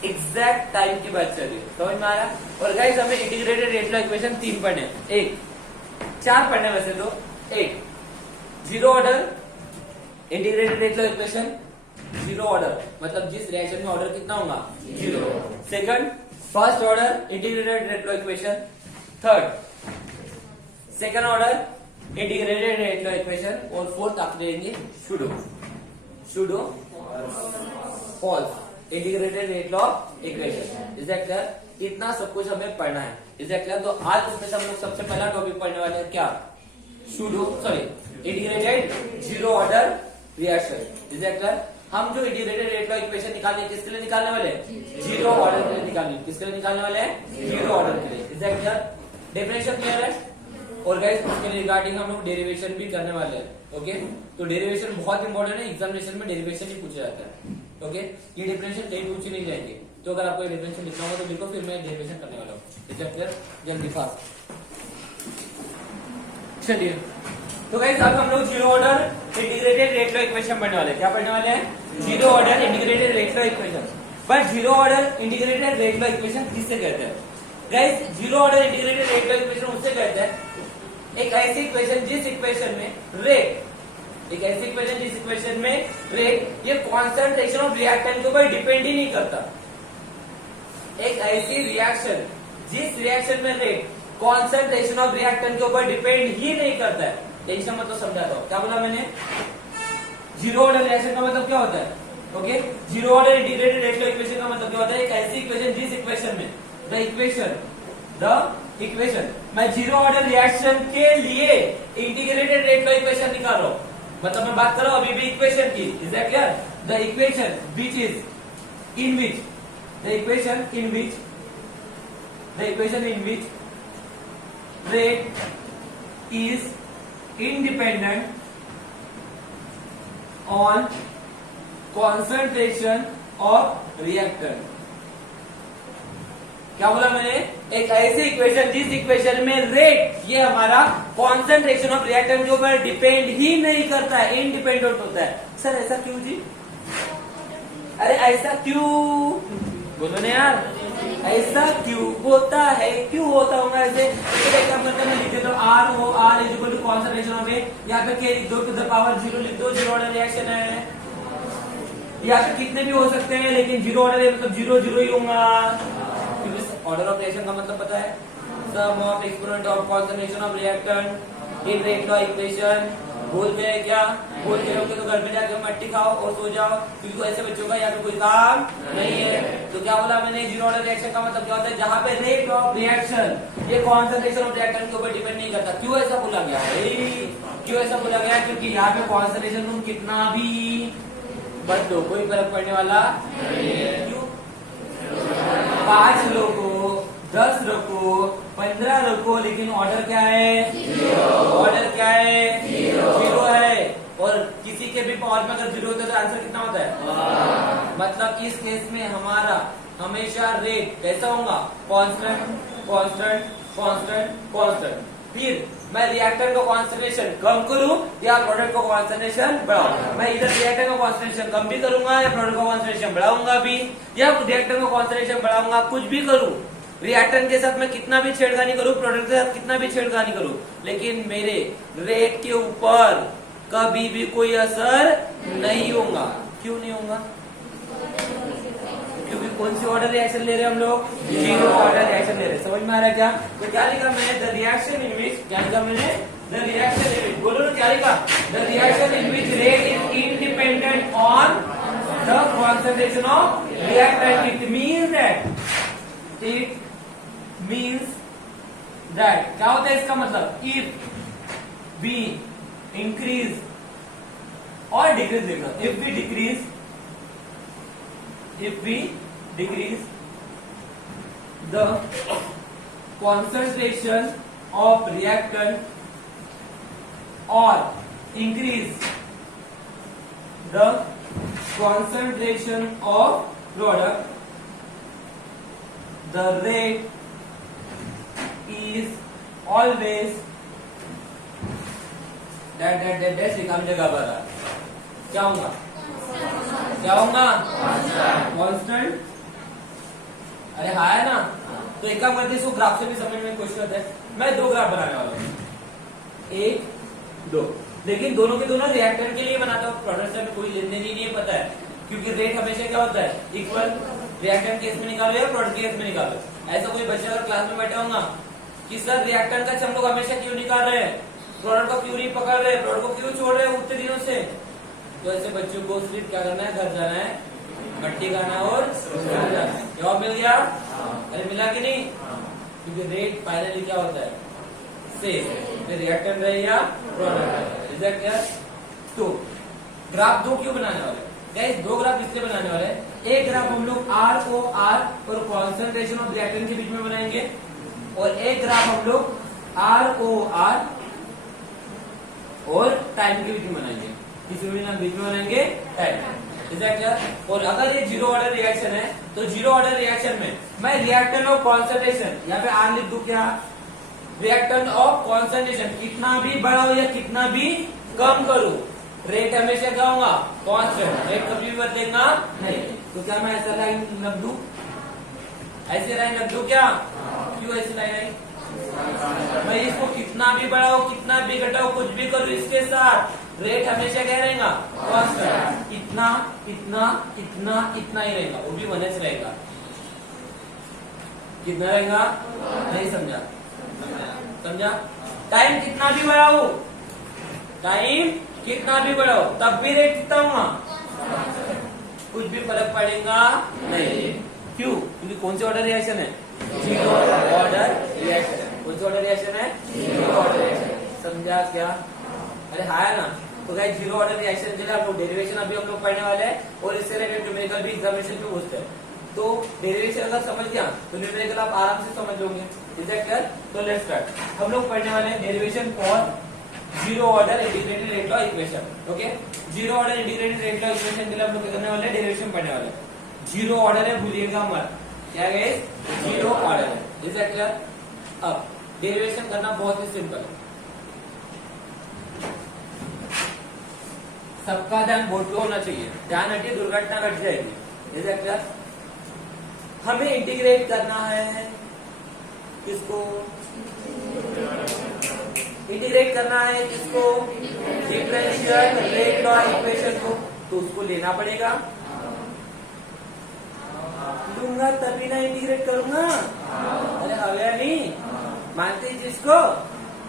Exact time की बात चल रही है, समझ में आया? और गाइस हमें इंटीग्रेटेड रेट लॉ इक्वेशन 3 पढ़ने, 4 पढ़ने वैसे तो। 1 zero order integrated rate law equation, zero order मतलब जिस रिएक्शन में ऑर्डर कितना होगा? 0। Second first order integrated rate law equation. Third second order integrated rate law equation. और फोर्थ आप लेंगे pseudo false integrated rate law equation. Is that clear? इतना सब कुछ हमें पढ़ना है। Is that clear? तो आज उसमें से हम लोग सबसे पहला टॉपिक पढ़ने वाले हैं क्या? Integrated zero order reaction. Is that clear? हम जो इंटीग्रेटेड रेट लॉ इक्वेशन निकालने किसके लिए निकालने वाले हैं? जीरो ऑर्डर के लिए निकालने। किसके लिए निकालने वाले हैं? जीरो ऑर्डर के लिए। Is that clear? Definition clear है? और गाइस उसके रिगार्डिंग हम लोग डेरिवेशन भी करने वाले हैं। ओके, तो डेरिवेशन बहुत इंपॉर्टेंट है, एग्जामिनेशन में डेरिवेशन ही पूछा जाता है। ओके, ये डिफरेंशियल कहीं पूछे नहीं जाएंगे, तो अगर आपको डिफरेंशियल लिखना होगा तो लिखो, फिर मैं डेरिवेशन करने वाला हूँ। क्लियर? जल्दी फास्ट। चलिए, तो गाइस अब हम लोग zero order integrated rate law equation पढ़ने वाले हैं। क्या पढ़ने वाले हैं? Zero order integrated rate law equation. But zero order integrated rate law equation किससे कहते हैं? Guys zero order integrated rate law equation उससे कहते हैं एक ऐसी इक्वेशन जिस इक्वेशन में रेट, एक ऐसी इक्वेशन जिस इक्वेशन में रेट ये कॉन्सेंट्रेशन ऑफ रिएक्टेंट के ऊपर डिपेंड ही नहीं करता। एक ऐसी रिएक्शन जिस रिएक्शन में रेट कॉन्सेंट्रेशन ऑफ रिएक्टेंट के ऊपर डिपेंड ही नहीं करता है, टेंशन मतलब समझाता हूँ। क्या बोला मैंने? जीरो ऑर्डर रिएक्शन का मतलब क्या होता है? Okay, zero order integrated rate law equation का मतलब क्या होता है? एक ऐसी इक्वेशन जिस इक्वेशन में द इक्वेशन मैं जीरो ऑर्डर रिएक्शन के लिए इंटीग्रेटेड रेट लॉ इक्वेशन निकाल रहा हूं। मतलब मैं बात कर रहा हूं अभी भी इक्वेशन की। Is that clear? The equation which is in which the equation in which rate is independent on concentration of reactant। क्या बोला मैंने? एक ऐसी इक्वेशन जिस इक्वेशन में रेट ये हमारा कॉन्सेंट्रेशन ऑफ रिएक्टेंट के ऊपर डिपेंड ही नहीं करता है, इंडिपेंडेंट होता है। सर ऐसा क्यों जी? अरे ऐसा क्यों बोलो ना यार, ऐसा क्यों होता है? क्यों होता होगा ऐसे? मतलब मैं लिख देता हूँ R O R is equal to concentration of A, यहाँ पे के लिख दो टू द पावर जीरो लिख दो, जीरो ऑर्डर रिएक्शन है। यहाँ पे कितने भी हो सकते हैं लेकिन जीरो ऑर्डर है मतलब जीरो जीरो ही होगा। ऑर्डर ऑफ रिएक्शन का मतलब पता है? Sum of exponent of concentration of reactant in rate law equation. बोल गए क्या? बोल गए होंगे तो घर में जाकर मट्टी खाओ और सो जाओ, क्योंकि ऐसे बच्चों का यहाँ पे कोई काम नहीं है। तो क्या बोला मैंने? जीरो ऑर्डर रिएक्शन का मतलब क्या होता है? जहाँ पे रेट ऑफ रिएक्शन ये कॉन्सेंट्रेशन ऑफ रिएक्टेंट के ऊपर डिपेंड नहीं करता। क्यों ऐसा बोला गया? क्यों ऐसा बोला गया? क्योंकि यहाँ पे कॉन्सेंट्रेशन तुम कितना भी बढ़ दो कोई फर्क पड़ने वाला क्यों? 5 लोगों 10 रखो 15 रखो, लेकिन ऑर्डर क्या है? ऑर्डर क्या है? जीरो है। और किसी के भी पावर में अगर जीरो होता है तो आंसर कितना होता है? मतलब इस केस में हमारा हमेशा रेट कैसा होगा? Constant constant constant constant. फिर मैं रिएक्टर का कॉन्सेंट्रेशन कम करूं या प्रोडक्ट का कॉन्सेंट्रेशन बढ़ाऊं? मैं इधर रिएक्टर का कॉन्सेंट्रेशन कम भी करूंगा या प्रोडक्ट का कॉन्सेंट्रेशन बढ़ाऊंगा भी, या रिएक्टर का कॉन्सेंट्रेशन बढ़ाऊंगा, कुछ भी करूं। रिएक्टेंट के साथ मैं कितना भी छेड़खानी करूं, प्रोडक्ट के साथ कितना भी छेड़खानी करूं, लेकिन मेरे रेट के ऊपर कभी भी कोई असर नहीं होगा। क्यों नहीं होगा? क्योंकि कौन सी ऑर्डर रिएक्शन ले रहे हैं हम लोग? जीरो ऑर्डर रिएक्शन ले रहे हैं। समझ में आ रहा है क्या? तो क्या लिखा मैंने? द रिएक्शन इन विच, क्या लिखा मैंने? द रिएक्शन इन विच, बोलो ना क्या लिखा? The reaction in which rate is independent on the concentration of reactant. It means that क्या होता है इसका मतलब? इफ वी इंक्रीज और डिक्रीज, देखना, if we decrease the concentration of reactant or increase the concentration of product, the rate is always that लिखा जगह पर क्या होगा? क्या होगा? कांस्टेंट। अरे हाँ है ना? तो एक काम करते हैं, इसको ग्राफ से भी समझ में कोशिश करते हैं। मैं 2 ग्राफ बनाने वाला हूँ, 1 2, लेकिन दोनों के दोनों रिएक्टेंट के लिए बनाता हूँ। प्रोडक्ट से कोई लेन देन ही नहीं पता है, क्योंकि रेट हमेशा क्या होता है? इक्वल। रिएक्टेंट केस में निकालो या प्रोडक्ट केस में निकालो। ऐसा कोई बच्चा अगर क्लास में बैठा होगा कि सर रिएक्टेंट का हम लोग हमेशा क्यों निकाल रहे हैं, प्रोडक्ट को क्यों नहीं पकड़ रहे, प्रोडक्ट को क्यों छोड़ रहे हैं उतने दिनों से, तो ऐसे बच्चों को सिर्फ क्या करना है? घर जाना है, मट्टी खाना और घर जाना है। जवाब मिल गया? अरे मिला कि नहीं? क्योंकि रेट फाइनली क्या होता है? सेम, रिएक्टेंट रहे या प्रोडक्ट रहे। तो ग्राफ 2 क्यों बनाने वाले? गाइस 2 ग्राफ इसलिए बनाने वाले हैं, एक ग्राफ हम लोग आर ओ आर और कॉन्सेंट्रेशन ऑफ रिएक्टेंट के बीच में बनाएंगे, और एक ग्राफ हम लोग आर ओ आर और टाइम के बीच में बनाएंगे। किसी बीच में बनाएंगे टाइम। और अगर ये जीरो ऑर्डर रिएक्शन है तो जीरो ऑर्डर रिएक्शन में मैं रिएक्टेंट ऑफ कॉन्सेंट्रेशन यहाँ पे आर लिख दूं क्या? रिएक्टेंट ऑफ कॉन्सेंट्रेशन कितना भी बढ़ाओ या कितना भी कम करूं, रेट हमेशा क्या होगा? कांस्टेंट। रेट कभी भी बदलेगा नहीं। तो क्या मैं ऐसा लाइन रख दूं? ऐसे लाइन रख दूं क्या? क्यों ऐसी लाइन आई? मैं इसको कितना भी बढ़ाओ कितना भी घटाओ कुछ भी करूं, इसके साथ रेट हमेशा क्या रहेगा? कांस्टेंट। इतना इतना इतना इतना ही रहेगा, वो भी 1h रहेगा। कितना रहेगा? नहीं समझा? समझा? टाइम कितना भी बढ़ाओ टाइम कितना भी बढ़ाओ तब भी रेट कितना होगा, कुछ भी फर्क पड़ेगा नहीं। क्यों? क्योंकि कौन सी ऑर्डर रिएक्शन है, जीरो ऑर्डर रिएक्शन। कौन सी ऑर्डर रिएक्शन है, जीरो ऑर्डर रिएक्शन। समझा क्या? अरे हाँ है ना। तो गाइस जीरो ऑर्डर रिएक्शन के लिए हम लोग डेरिवेशन अभी हम लोग पढ़ने वाले हैं और इससे रिलेटेड न्यूमेरिकल भी एग्जामिनेशन पे पूछते हैं। तो डेरिवेशन अगर समझ गया तो न्यूमेरिकल आप आराम से समझ लोगे। Is that clear? तो लेट्स स्टार्ट। हम लोग पढ़ने वाले हैं derivation for zero order integrated rate law equation. Okay, zero order integrated rate law equation के लिए हम लोग क्या करने वाले हैं, डेरिवेशन पढ़ने वाले हैं। जीरो ऑर्डर है, भूलिएगा मत। क्या है? जीरो ऑर्डर है। Is that clear? अब डेरिवेशन करना बहुत ही सिंपल है। सबका ध्यान बोर्ड पे होना चाहिए, ध्यान हटिए दुर्घटना घट जाएगी। Is that clear? हमें इंटीग्रेट करना है किसको, इंटीग्रेट करना है किसको, डिफरेंशियल रेट लॉ इक्वेशन को। तो उसको लेना पड़ेगा, लूंगा तभी ना इंटीग्रेट करूंगा। अरे हवे नहीं मानते जिसको,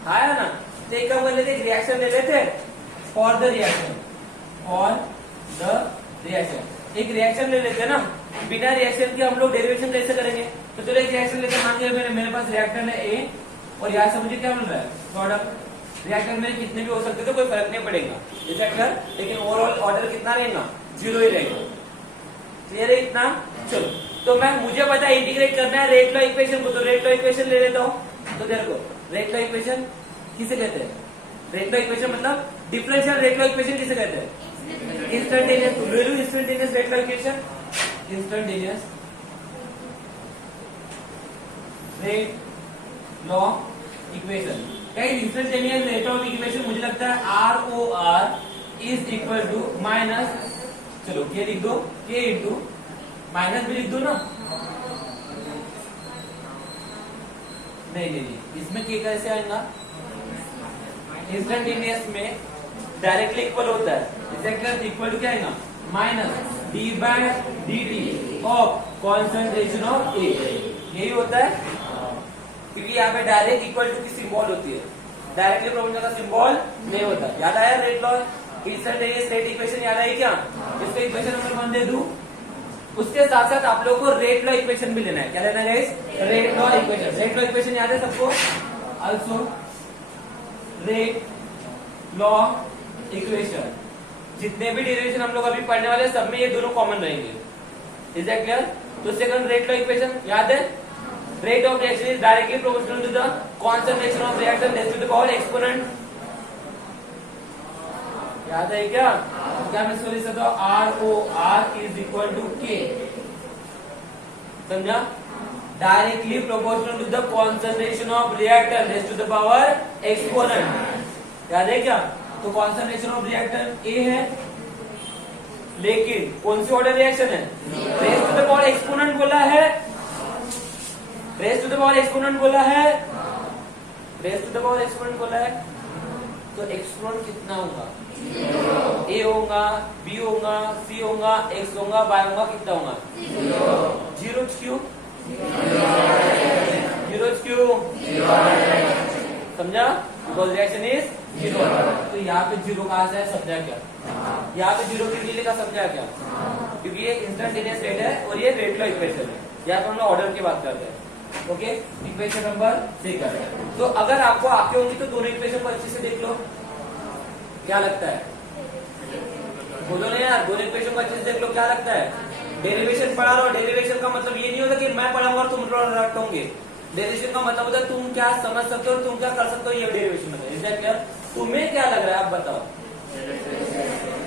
है ना। तो एक काम कर लेते, रिएक्शन ले लेते for the reaction, for the reaction. एक रिएक्शन ले लेते ना, बिना रिएक्शन के हम लोग डेरिवेशन कैसे करेंगे। तो चलो एक रिएक्शन लेते, मान लिया मेरे पास रिएक्टर है ए और यहाँ से मुझे क्या मिल रहा है, प्रोडक्ट। रिएक्टर मेरे कितने भी हो सकते थे, कोई फर्क नहीं पड़ेगा, लेकिन ओवरऑल ऑर्डर कितना रहेगा, जीरो ही रहेगा। क्लियर है इतना? चलो, तो मुझे पता है इंटीग्रेट करना है रेट लॉ इक्वेशन को, तो रेट लॉ इक्वेशन ले लेता हूँ। तो देखो रेट लॉ इक्वेशन किसे कहते हैं, रेट लॉ इक्वेशन मतलब डिफरेंशियल रेट लॉ इक्वेशन किसे कहते हैं, इंस्टेंटेनियस। तो ले लूं instantaneous rate law equation, instantaneous rate law equation. क्या इंस्टेंटेनियस रेट ऑफ इक्वेशन मुझे लगता है ROR is equal to minus, चलो के लिख दो, के इंटू माइनस भी लिख दो ना, नहीं, इसमें के कैसे आएगा, इंस्टेंटेनियस में डायरेक्टली इक्वल होता है। इक्वल टू क्या आएगा, minus D by D T of concentration of A. यही होता है, क्योंकि यहाँ पे डायरेक्ट इक्वल टू की सिंबल होती है, डायरेक्टली प्रोपोर्शनल का सिंबल नहीं होता। याद आया rate law, instantaneous rate equation याद आई क्या? इसको इक्वेशन नंबर 1 दे दूं। उसके साथ साथ आप लोगों को रेट लॉ इक्वेशन भी लेना है। क्या लेना है guys? Rate law equation. Rate law equation याद है सबको? आल्सो रेट लॉ इक्वेशन, जितने भी डेरिवेशन हम लोग अभी पढ़ने वाले हैं सब में ये दोनों कॉमन रहेंगे। Is that clear? तो सेकंड रेट लॉ इक्वेशन याद है, rate of reaction is directly proportional to the concentration of reactant raise to the power exponent. याद है क्या? क्या मैं इसको लिख सकता हूँ, ROR is equal to K, समझा, directly proportional to the concentration of reactant raise to the power exponent. याद है क्या? तो कॉन्सेंट्रेशन ऑफ रिएक्टेंट ए है, लेकिन कौन सी ऑर्डर रिएक्शन है, raise to the power exponent बोला है, raise to the power exponent बोला है, raise to the power exponent बोला है। तो एक्सपोनेंट कितना होगा, ए होगा, बी होगा, सी होगा, एक्स होगा, वाई होगा, कितना होगा, जीरो। क्यों जीरो? क्यों? समझा? Because reaction is zero. तो यहाँ पे जीरो कहाँ से है, समझा क्या? यहाँ पे जीरो के लिए का समझा क्या? क्योंकि ये इंस्टेंटेनियस रेट है और ये रेट लॉ इक्वेशन है। यहाँ पे हम लोग ऑर्डर की बात करते हैं। Okay, equation number 6। तो अगर आपको आके होंगी तो दोनों इक्वेशन को अच्छे से देख लो, क्या लगता है, बोलो ना यार, दोनों इक्वेशन को अच्छे से देख लो, क्या लगता है। डेरिवेशन पढ़ा रहा हो, डेरिवेशन का मतलब ये नहीं होता कि मैं पढ़ाऊंगा और तुम रटोगे। डेरिवेशन का मतलब होता है तुम क्या समझ सकते हो, तुम क्या कर सकते हो, ये डेरिवेशन है। Is that clear? तुम्हें क्या लग रहा है आप बताओ,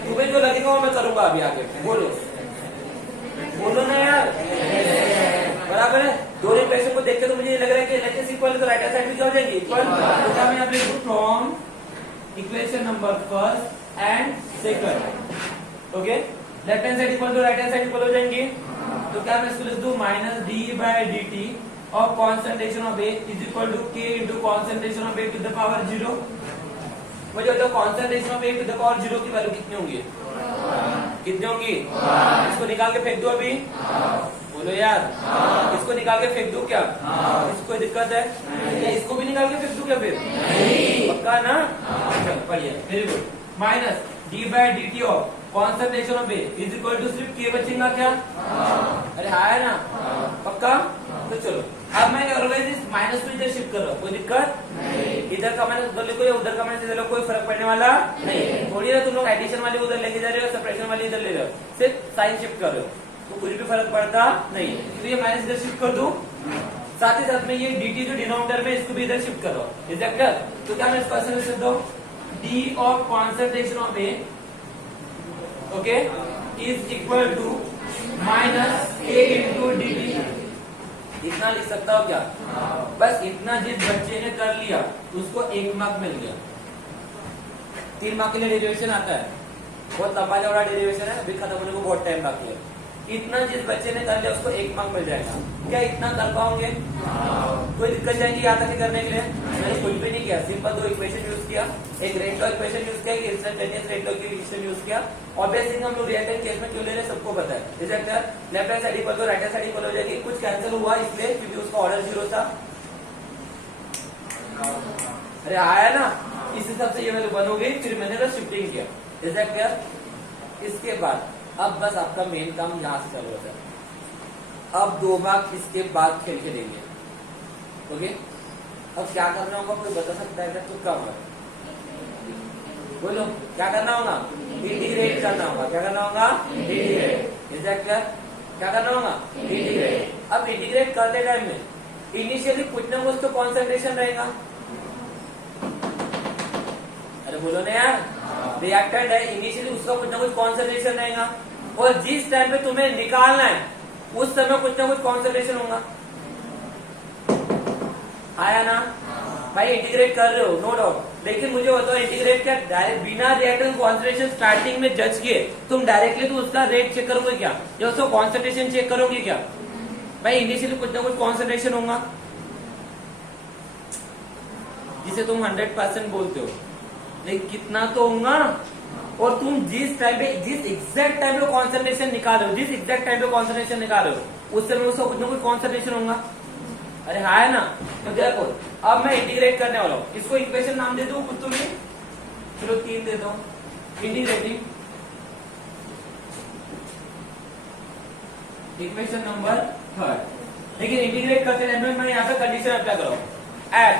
तुम्हें जो लगेगा वो मैं करूंगा अभी आगे, बोलो ना यार, बराबर है। दोनों इक्वेशन को देख के तो मुझे ये लग रहा है कि LHS इक्वल तो राइट हैंड साइड में क्या हो जाएगी, इक्वल। तो क्या मैं यहाँ पे लिखूं, from equation number first and second, okay, left hand side equal to right hand side equal हो जाएंगे। तो क्या मैं इसको लिख दूं, minus D by D T of concentration of A is equal to K into concentration of A to the power 0। मुझे बताओ concentration of A to the power 0 की वैल्यू कितनी होगी, कितनी होगी, इसको निकाल के फेंक दो अभी। बोलो यार। इसको निकाल के फेंक दूं क्या? इसको कोई दिक्कत है? क्या इसको भी निकाल के फेंक दूं क्या फिर? पक्का ना? चल बढ़िया, very good. Minus D by D T of concentration of A is equal to सिर्फ के बचेगा क्या? अरे हाँ है ना? पक्का? तो चलो अब मैं ऑलवेज इस माइनस को इधर शिफ्ट कर रहा हूँ, कोई दिक्कत? इधर का माइनस उधर लिखो या उधर का माइनस इधर लिखो, कोई फर्क पड़ने वाला नहीं। थोड़ी ना तुम लोग एडिशन वाली उधर लेके जा रहे हो, सब्ट्रैक्शन वाली इधर ले रहे हो, सिर्फ साइन शिफ्ट कर रहे हो, तो कुछ भी फर्क पड़ता नहीं। तो ये माइनस इधर शिफ्ट कर दूं, साथ ही साथ में ये dt जो डिनोमिनेटर में इसको भी इधर शिफ्ट करो। Is that clear? तो क्या मैं इसको ऐसे लिख सकता हूं, d of concentration of A okay is equal to minus a into dt। इतना लिख सकता हो क्या? बस इतना जिस बच्चे ने कर लिया उसको 1 मार्क मिल गया। 3 मार्क के लिए डेरिवेशन आता है, बहुत लंबा चौड़ा डेरिवेशन है, अभी खत्म होने को बहुत टाइम बाकी है। इतना जिस बच्चे ने कर लिया उसको 1 मार्क मिल जाएगा। क्या इतना कर पाओगे? कोई दिक्कत जाएगी यहाँ तक करने के लिए? मैंने कुछ भी नहीं किया, सिंपल 2 इक्वेशन यूज किया, एक रेट लॉ इक्वेशन यूज किया, एक इंस्टेंटेनियस रेट लॉ की इक्वेशन यूज किया। ऑब्वियसली हम लोग रिएक्टेंट केस में क्यों ले रहे हैं सबको पता है। लेफ्ट हैंड साइड इक्वल तो राइट हैंड साइड इक्वल हो जाएगी, कुछ कैंसिल हुआ इसलिए क्योंकि उसका ऑर्डर 0 था। अरे आया ना? इस हिसाब से ये वैल्यू बन हो गई, फिर मैंने तो शिफ्टिंग किया। Is that clear? इसके बाद अब बस आपका मेन काम यहाँ से चालू होता है। अब 2 मार्क इसके बाद खेल के देंगे। ओके, अब क्या करना होगा कोई बता सकता है? तो क्या होगा बोलो, क्या करना होगा? इंटीग्रेट करना होगा। क्या करना होगा? इंटीग्रेट। Is that clear? क्या करना होगा? इंटीग्रेट। अब इंटीग्रेट करते टाइम में इनिशियली कुछ ना कुछ तो कॉन्सेंट्रेशन रहेगा। अरे बोलो ना यार, रिएक्टेंट है, इनिशियली उसका कुछ ना कुछ कॉन्सेंट्रेशन रहेगा, और जिस टाइम पे तुम्हें निकालना है उस समय कुछ ना कुछ कॉन्सेंट्रेशन होगा। आया ना? भाई इंटीग्रेट कर रहे हो नो डाउट, लेकिन मुझे बताओ इंटीग्रेट क्या डायरेक्ट बिना रिएक्टेंट कॉन्सेंट्रेशन स्टार्टिंग में जज किए तुम डायरेक्टली तो उसका रेट चेक करोगे क्या, या उसका कॉन्सेंट्रेशन चेक करोगे क्या? भाई इनिशियली कुछ ना कुछ कॉन्सेंट्रेशन होगा जिसे तुम 100% बोलते हो, लेकिन कितना तो होगा। और तुम जिस टाइम पे जिस एग्जैक्ट टाइम पे कॉन्सेंट्रेशन निकाल रहे हो, जिस एग्जैक्ट टाइम पे कॉन्सेंट्रेशन निकाल रहे हो उस समय उसका कुछ ना कुछ कॉन्सेंट्रेशन होगा। अरे हाँ है ना? तो देखो अब मैं इंटीग्रेट करने वाला हूँ, इसको इक्वेशन नाम दे दो खुद तुम्हें, चलो 3 दे दो। इंटीग्रेटिंग इक्वेशन नंबर 3, लेकिन इंटीग्रेट करते टाइम में मैं यहाँ पे कंडीशन अप्लाई करूँ, at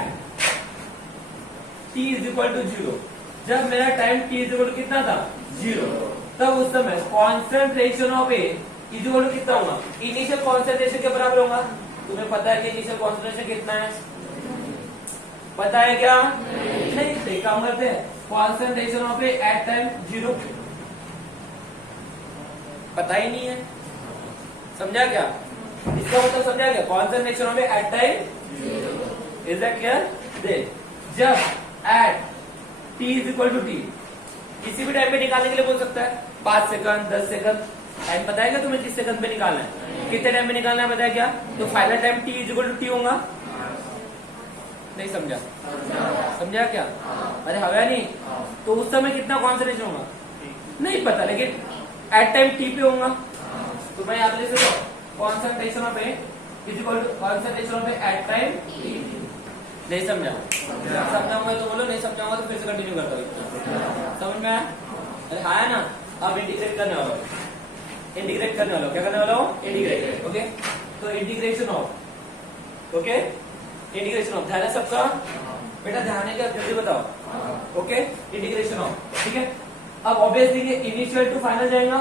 t is equal to 0। जब मेरा time t is equal to कितना था? 0, तब उस समय concentration of A is equal to कितना होगा? इनिशियल कॉन्सेंट्रेशन के बराबर होगा। तुम्हें पता है कि इनिशियल कॉन्सेंट्रेशन कितना है? पता है क्या? नहीं, तो काम करते हैं, concentration of A at time 0 पता ही नहीं है। समझा क्या? इसका मतलब समझा क्या? Concentration of A at time, is that clear? देख, जब at t is equal to T, किसी भी टाइम पे निकालने के लिए बोल सकता है 5 सेकंड 10 सेकंड, टाइम पता है क्या तुम्हें किस सेकंड पे निकालना है, कितने टाइम पे निकालना है, बताया क्या? तो final time t is equal to T होगा। नहीं समझा? समझा क्या? अरे हवा नहीं, तो उस समय कितना कॉन्सेंट्रेशन होगा नहीं पता, लेकिन एट टाइम t पे होगा। तो मैं आप लिख सकता हूं concentration of A is equal to concentration of A at time t। नहीं समझा? समझाऊंगा तो बोलो, नहीं समझाऊंगा तो फिर से कंटिन्यू करता हूँ। समझ में आया? अरे हाँ है ना? अब इंटीग्रेट करने वाला हूँ, इंटीग्रेट करने वाला हूँ, क्या करने वाला हूँ? इंटीग्रेट। ओके, तो integration of, okay integration of, ध्यान है सबका? बेटा ध्यान है क्या? जल्दी बताओ। ओके, इंटीग्रेशन ऑफ, ठीक है। अब ऑब्वियसली ये इनिशियल टू फाइनल जाएगा,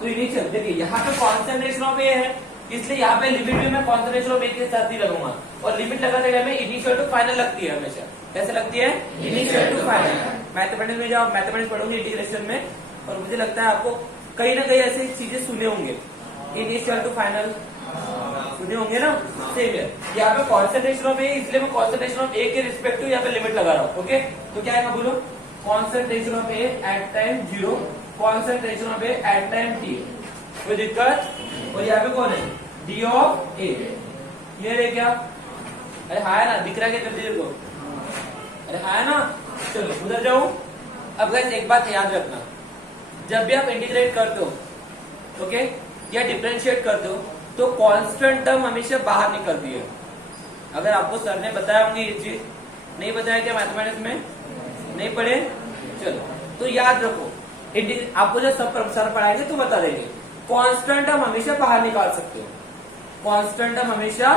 तो इनिशियल देखिए यहाँ पे कॉन्सेंट्रेशन ऑफ ए है, इसलिए यहाँ पे लिमिट भी मैं कॉन्सेंट्रेशन ऑफ ए के साथ ही लगूंगा, और लिमिट लगाते टाइम में इनिशियल टू फाइनल लगती है हमेशा। कैसे लगती है? Initial to final. मैथमेटिक्स में जब मैथमेटिक्स पढ़ोगे इंटीग्रेशन में, और मुझे लगता है आपको कहीं ना कहीं ऐसी चीजें सुने होंगे, इनिशियल टू फाइनल सुने होंगे ना। सेम है यहाँ पे कॉन्सेंट्रेशन ऑफ ए, इसलिए मैं कॉन्सेंट्रेशन ऑफ ए के रिस्पेक्ट टू यहाँ पे लिमिट लगा रहा हूँ। ओके, तो क्या है बोलो? Concentration of A at time 0, concentration of A at time t। कोई दिक्कत? और यहाँ पे कौन है? डी ऑफ ए, क्लियर है क्या? अरे हाँ है ना? दिख रहा है क्या? जल्दी देखो। अरे हाँ है ना? चलो उधर जाओ। अब गाइस एक बात याद रखना, जब भी आप इंटीग्रेट करते हो, ओके, या डिफरेंशिएट करते हो, तो कांस्टेंट टर्म हमेशा बाहर निकलती है। अगर आपको सर ने बताया होंगे ये चीज, नहीं बताया क्या मैथमेटिक्स में, नहीं पढ़े, चलो तो याद रखो, आपको जब सब सर पढ़ाएंगे तो बता देंगे। कांस्टेंट टर्म हमेशा बाहर निकाल सकते हो, कांस्टेंट टर्म हमेशा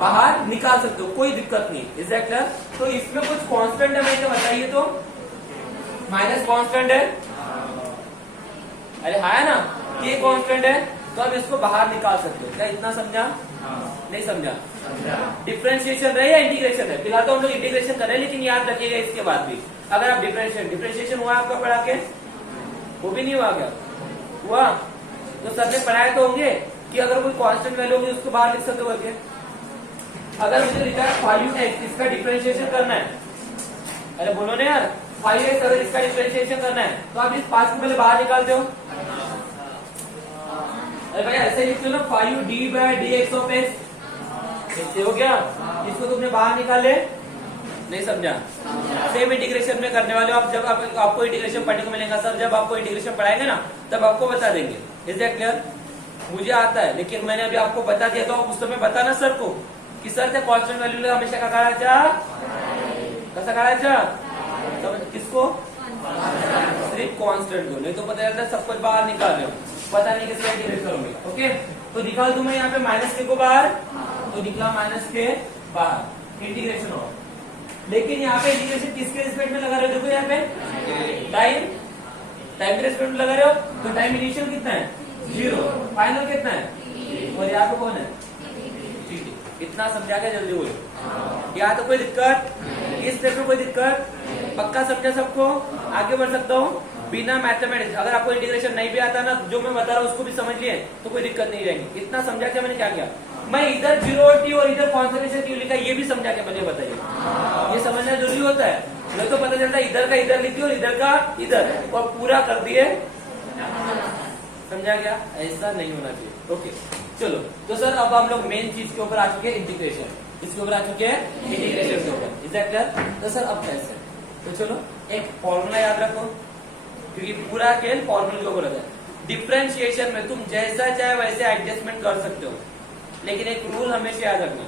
बाहर निकाल सकते हो, कोई दिक्कत नहीं। Is that clear? तो इसमें कुछ कांस्टेंट है मैं बताइए तो, माइनस कांस्टेंट है, अरे है ना, के कांस्टेंट है, तो अब इसको बाहर निकाल सकते हो। क्या इतना समझा? नहीं समझा? डिफरेंशिएशन रहे या इंटीग्रेशन है? फिलहाल तो हम लोग इंटीग्रेशन कर रहे हैं, लेकिन याद रखिएगा इसके बाद भी अगर आप डिफरेंशिएशन हुआ आपका पढ़ा के, वो भी नहीं हुआ क्या? हुआ तो सर ने पढ़ाया तो होंगे कि अगर कोई कांस्टेंट वैल्यू होगी उसको बाहर लिख सकते हो क्या? अगर मुझे लिखा है 5x, इसका डिफरेंशिएशन करना है, अरे बोलो ना यार, 5x अगर इसका डिफरेंशिएशन करना है तो आप इस 5 को पहले बाहर निकालते हो। अरे भाई ऐसे लिखते हो ना, 5d/dx ऑफ x, इससे हो गया, इसको तुमने बाहर निकाले, नहीं समझा? सेम इंटीग्रेशन में करने वाले हो आप, जब आपको इंटीग्रेशन पढ़ने को मिलेगा सर, जब आपको इंटीग्रेशन पढ़ाएंगे ना तब आपको बता देंगे। Is that clear? मुझे आता है, लेकिन मैंने अभी आपको बता दिया, तो आप उस समय बताना सर को कि सर त्या कॉन्स्टेंट व्हॅल्यूला हमेशा का काढायचा, कसा काढायचा, किसको? सिर्फ कांस्टेंट को, नहीं तो पता चलता सब कुछ बाहर निकाल रहे हो, पता नहीं किसका इंटीग्रेट करोगे। ओके, तो निकाल दूं मैं यहाँ पे माइनस के को बाहर, तो निकला माइनस के बाहर, इंटीग्रेशन हो। लेकिन यहाँ पे इंटीग्रेशन किसके रिस्पेक्ट में लगा रहे हो? देखो यहाँ पे टाइम के रिस्पेक्ट में लगा रहे हो, तो टाइम इनिशियल कितना है? 0, फाइनल कितना है? और यहाँ पे कौन है? ठीक है, इतना समझा के जल्दी बोलो। यहाँ तो कोई दिक्कत, इस स्टेप में कोई दिक्कत, पक्का समझा सबको? आगे बढ़ सकता हूँ बिना मैथमेटिक्स। अगर आपको इंटीग्रेशन नहीं भी आता ना, जो मैं बता रहा हूँ उसको भी समझ लिए तो कोई दिक्कत नहीं रहेगी। इतना समझा के मैंने क्या किया, मैं इधर 0 और इधर कॉन्सेंट्रेशन क्यों लिखा, ये भी समझा के मुझे बताइए। ये समझना जरूरी होता है, नहीं तो पता चलता इधर का इधर लिख दिया और इधर का इधर, और पूरा कर दिए। समझा गया? ऐसा नहीं होना चाहिए। ओके चलो, तो सर अब हम लोग मेन चीज के ऊपर आ चुके हैं, इंटीग्रेशन। इसके ऊपर आ चुके हैं इंटीग्रेशन के ऊपर। Is that clear? तो सर अब कैसे, तो चलो एक फॉर्मूला याद रखो, क्योंकि पूरा खेल फॉर्मूले के ऊपर होता है। डिफरेंशिएशन में तुम जैसा चाहे वैसे एडजस्टमेंट कर सकते हो, लेकिन एक रूल हमेशा याद रखना,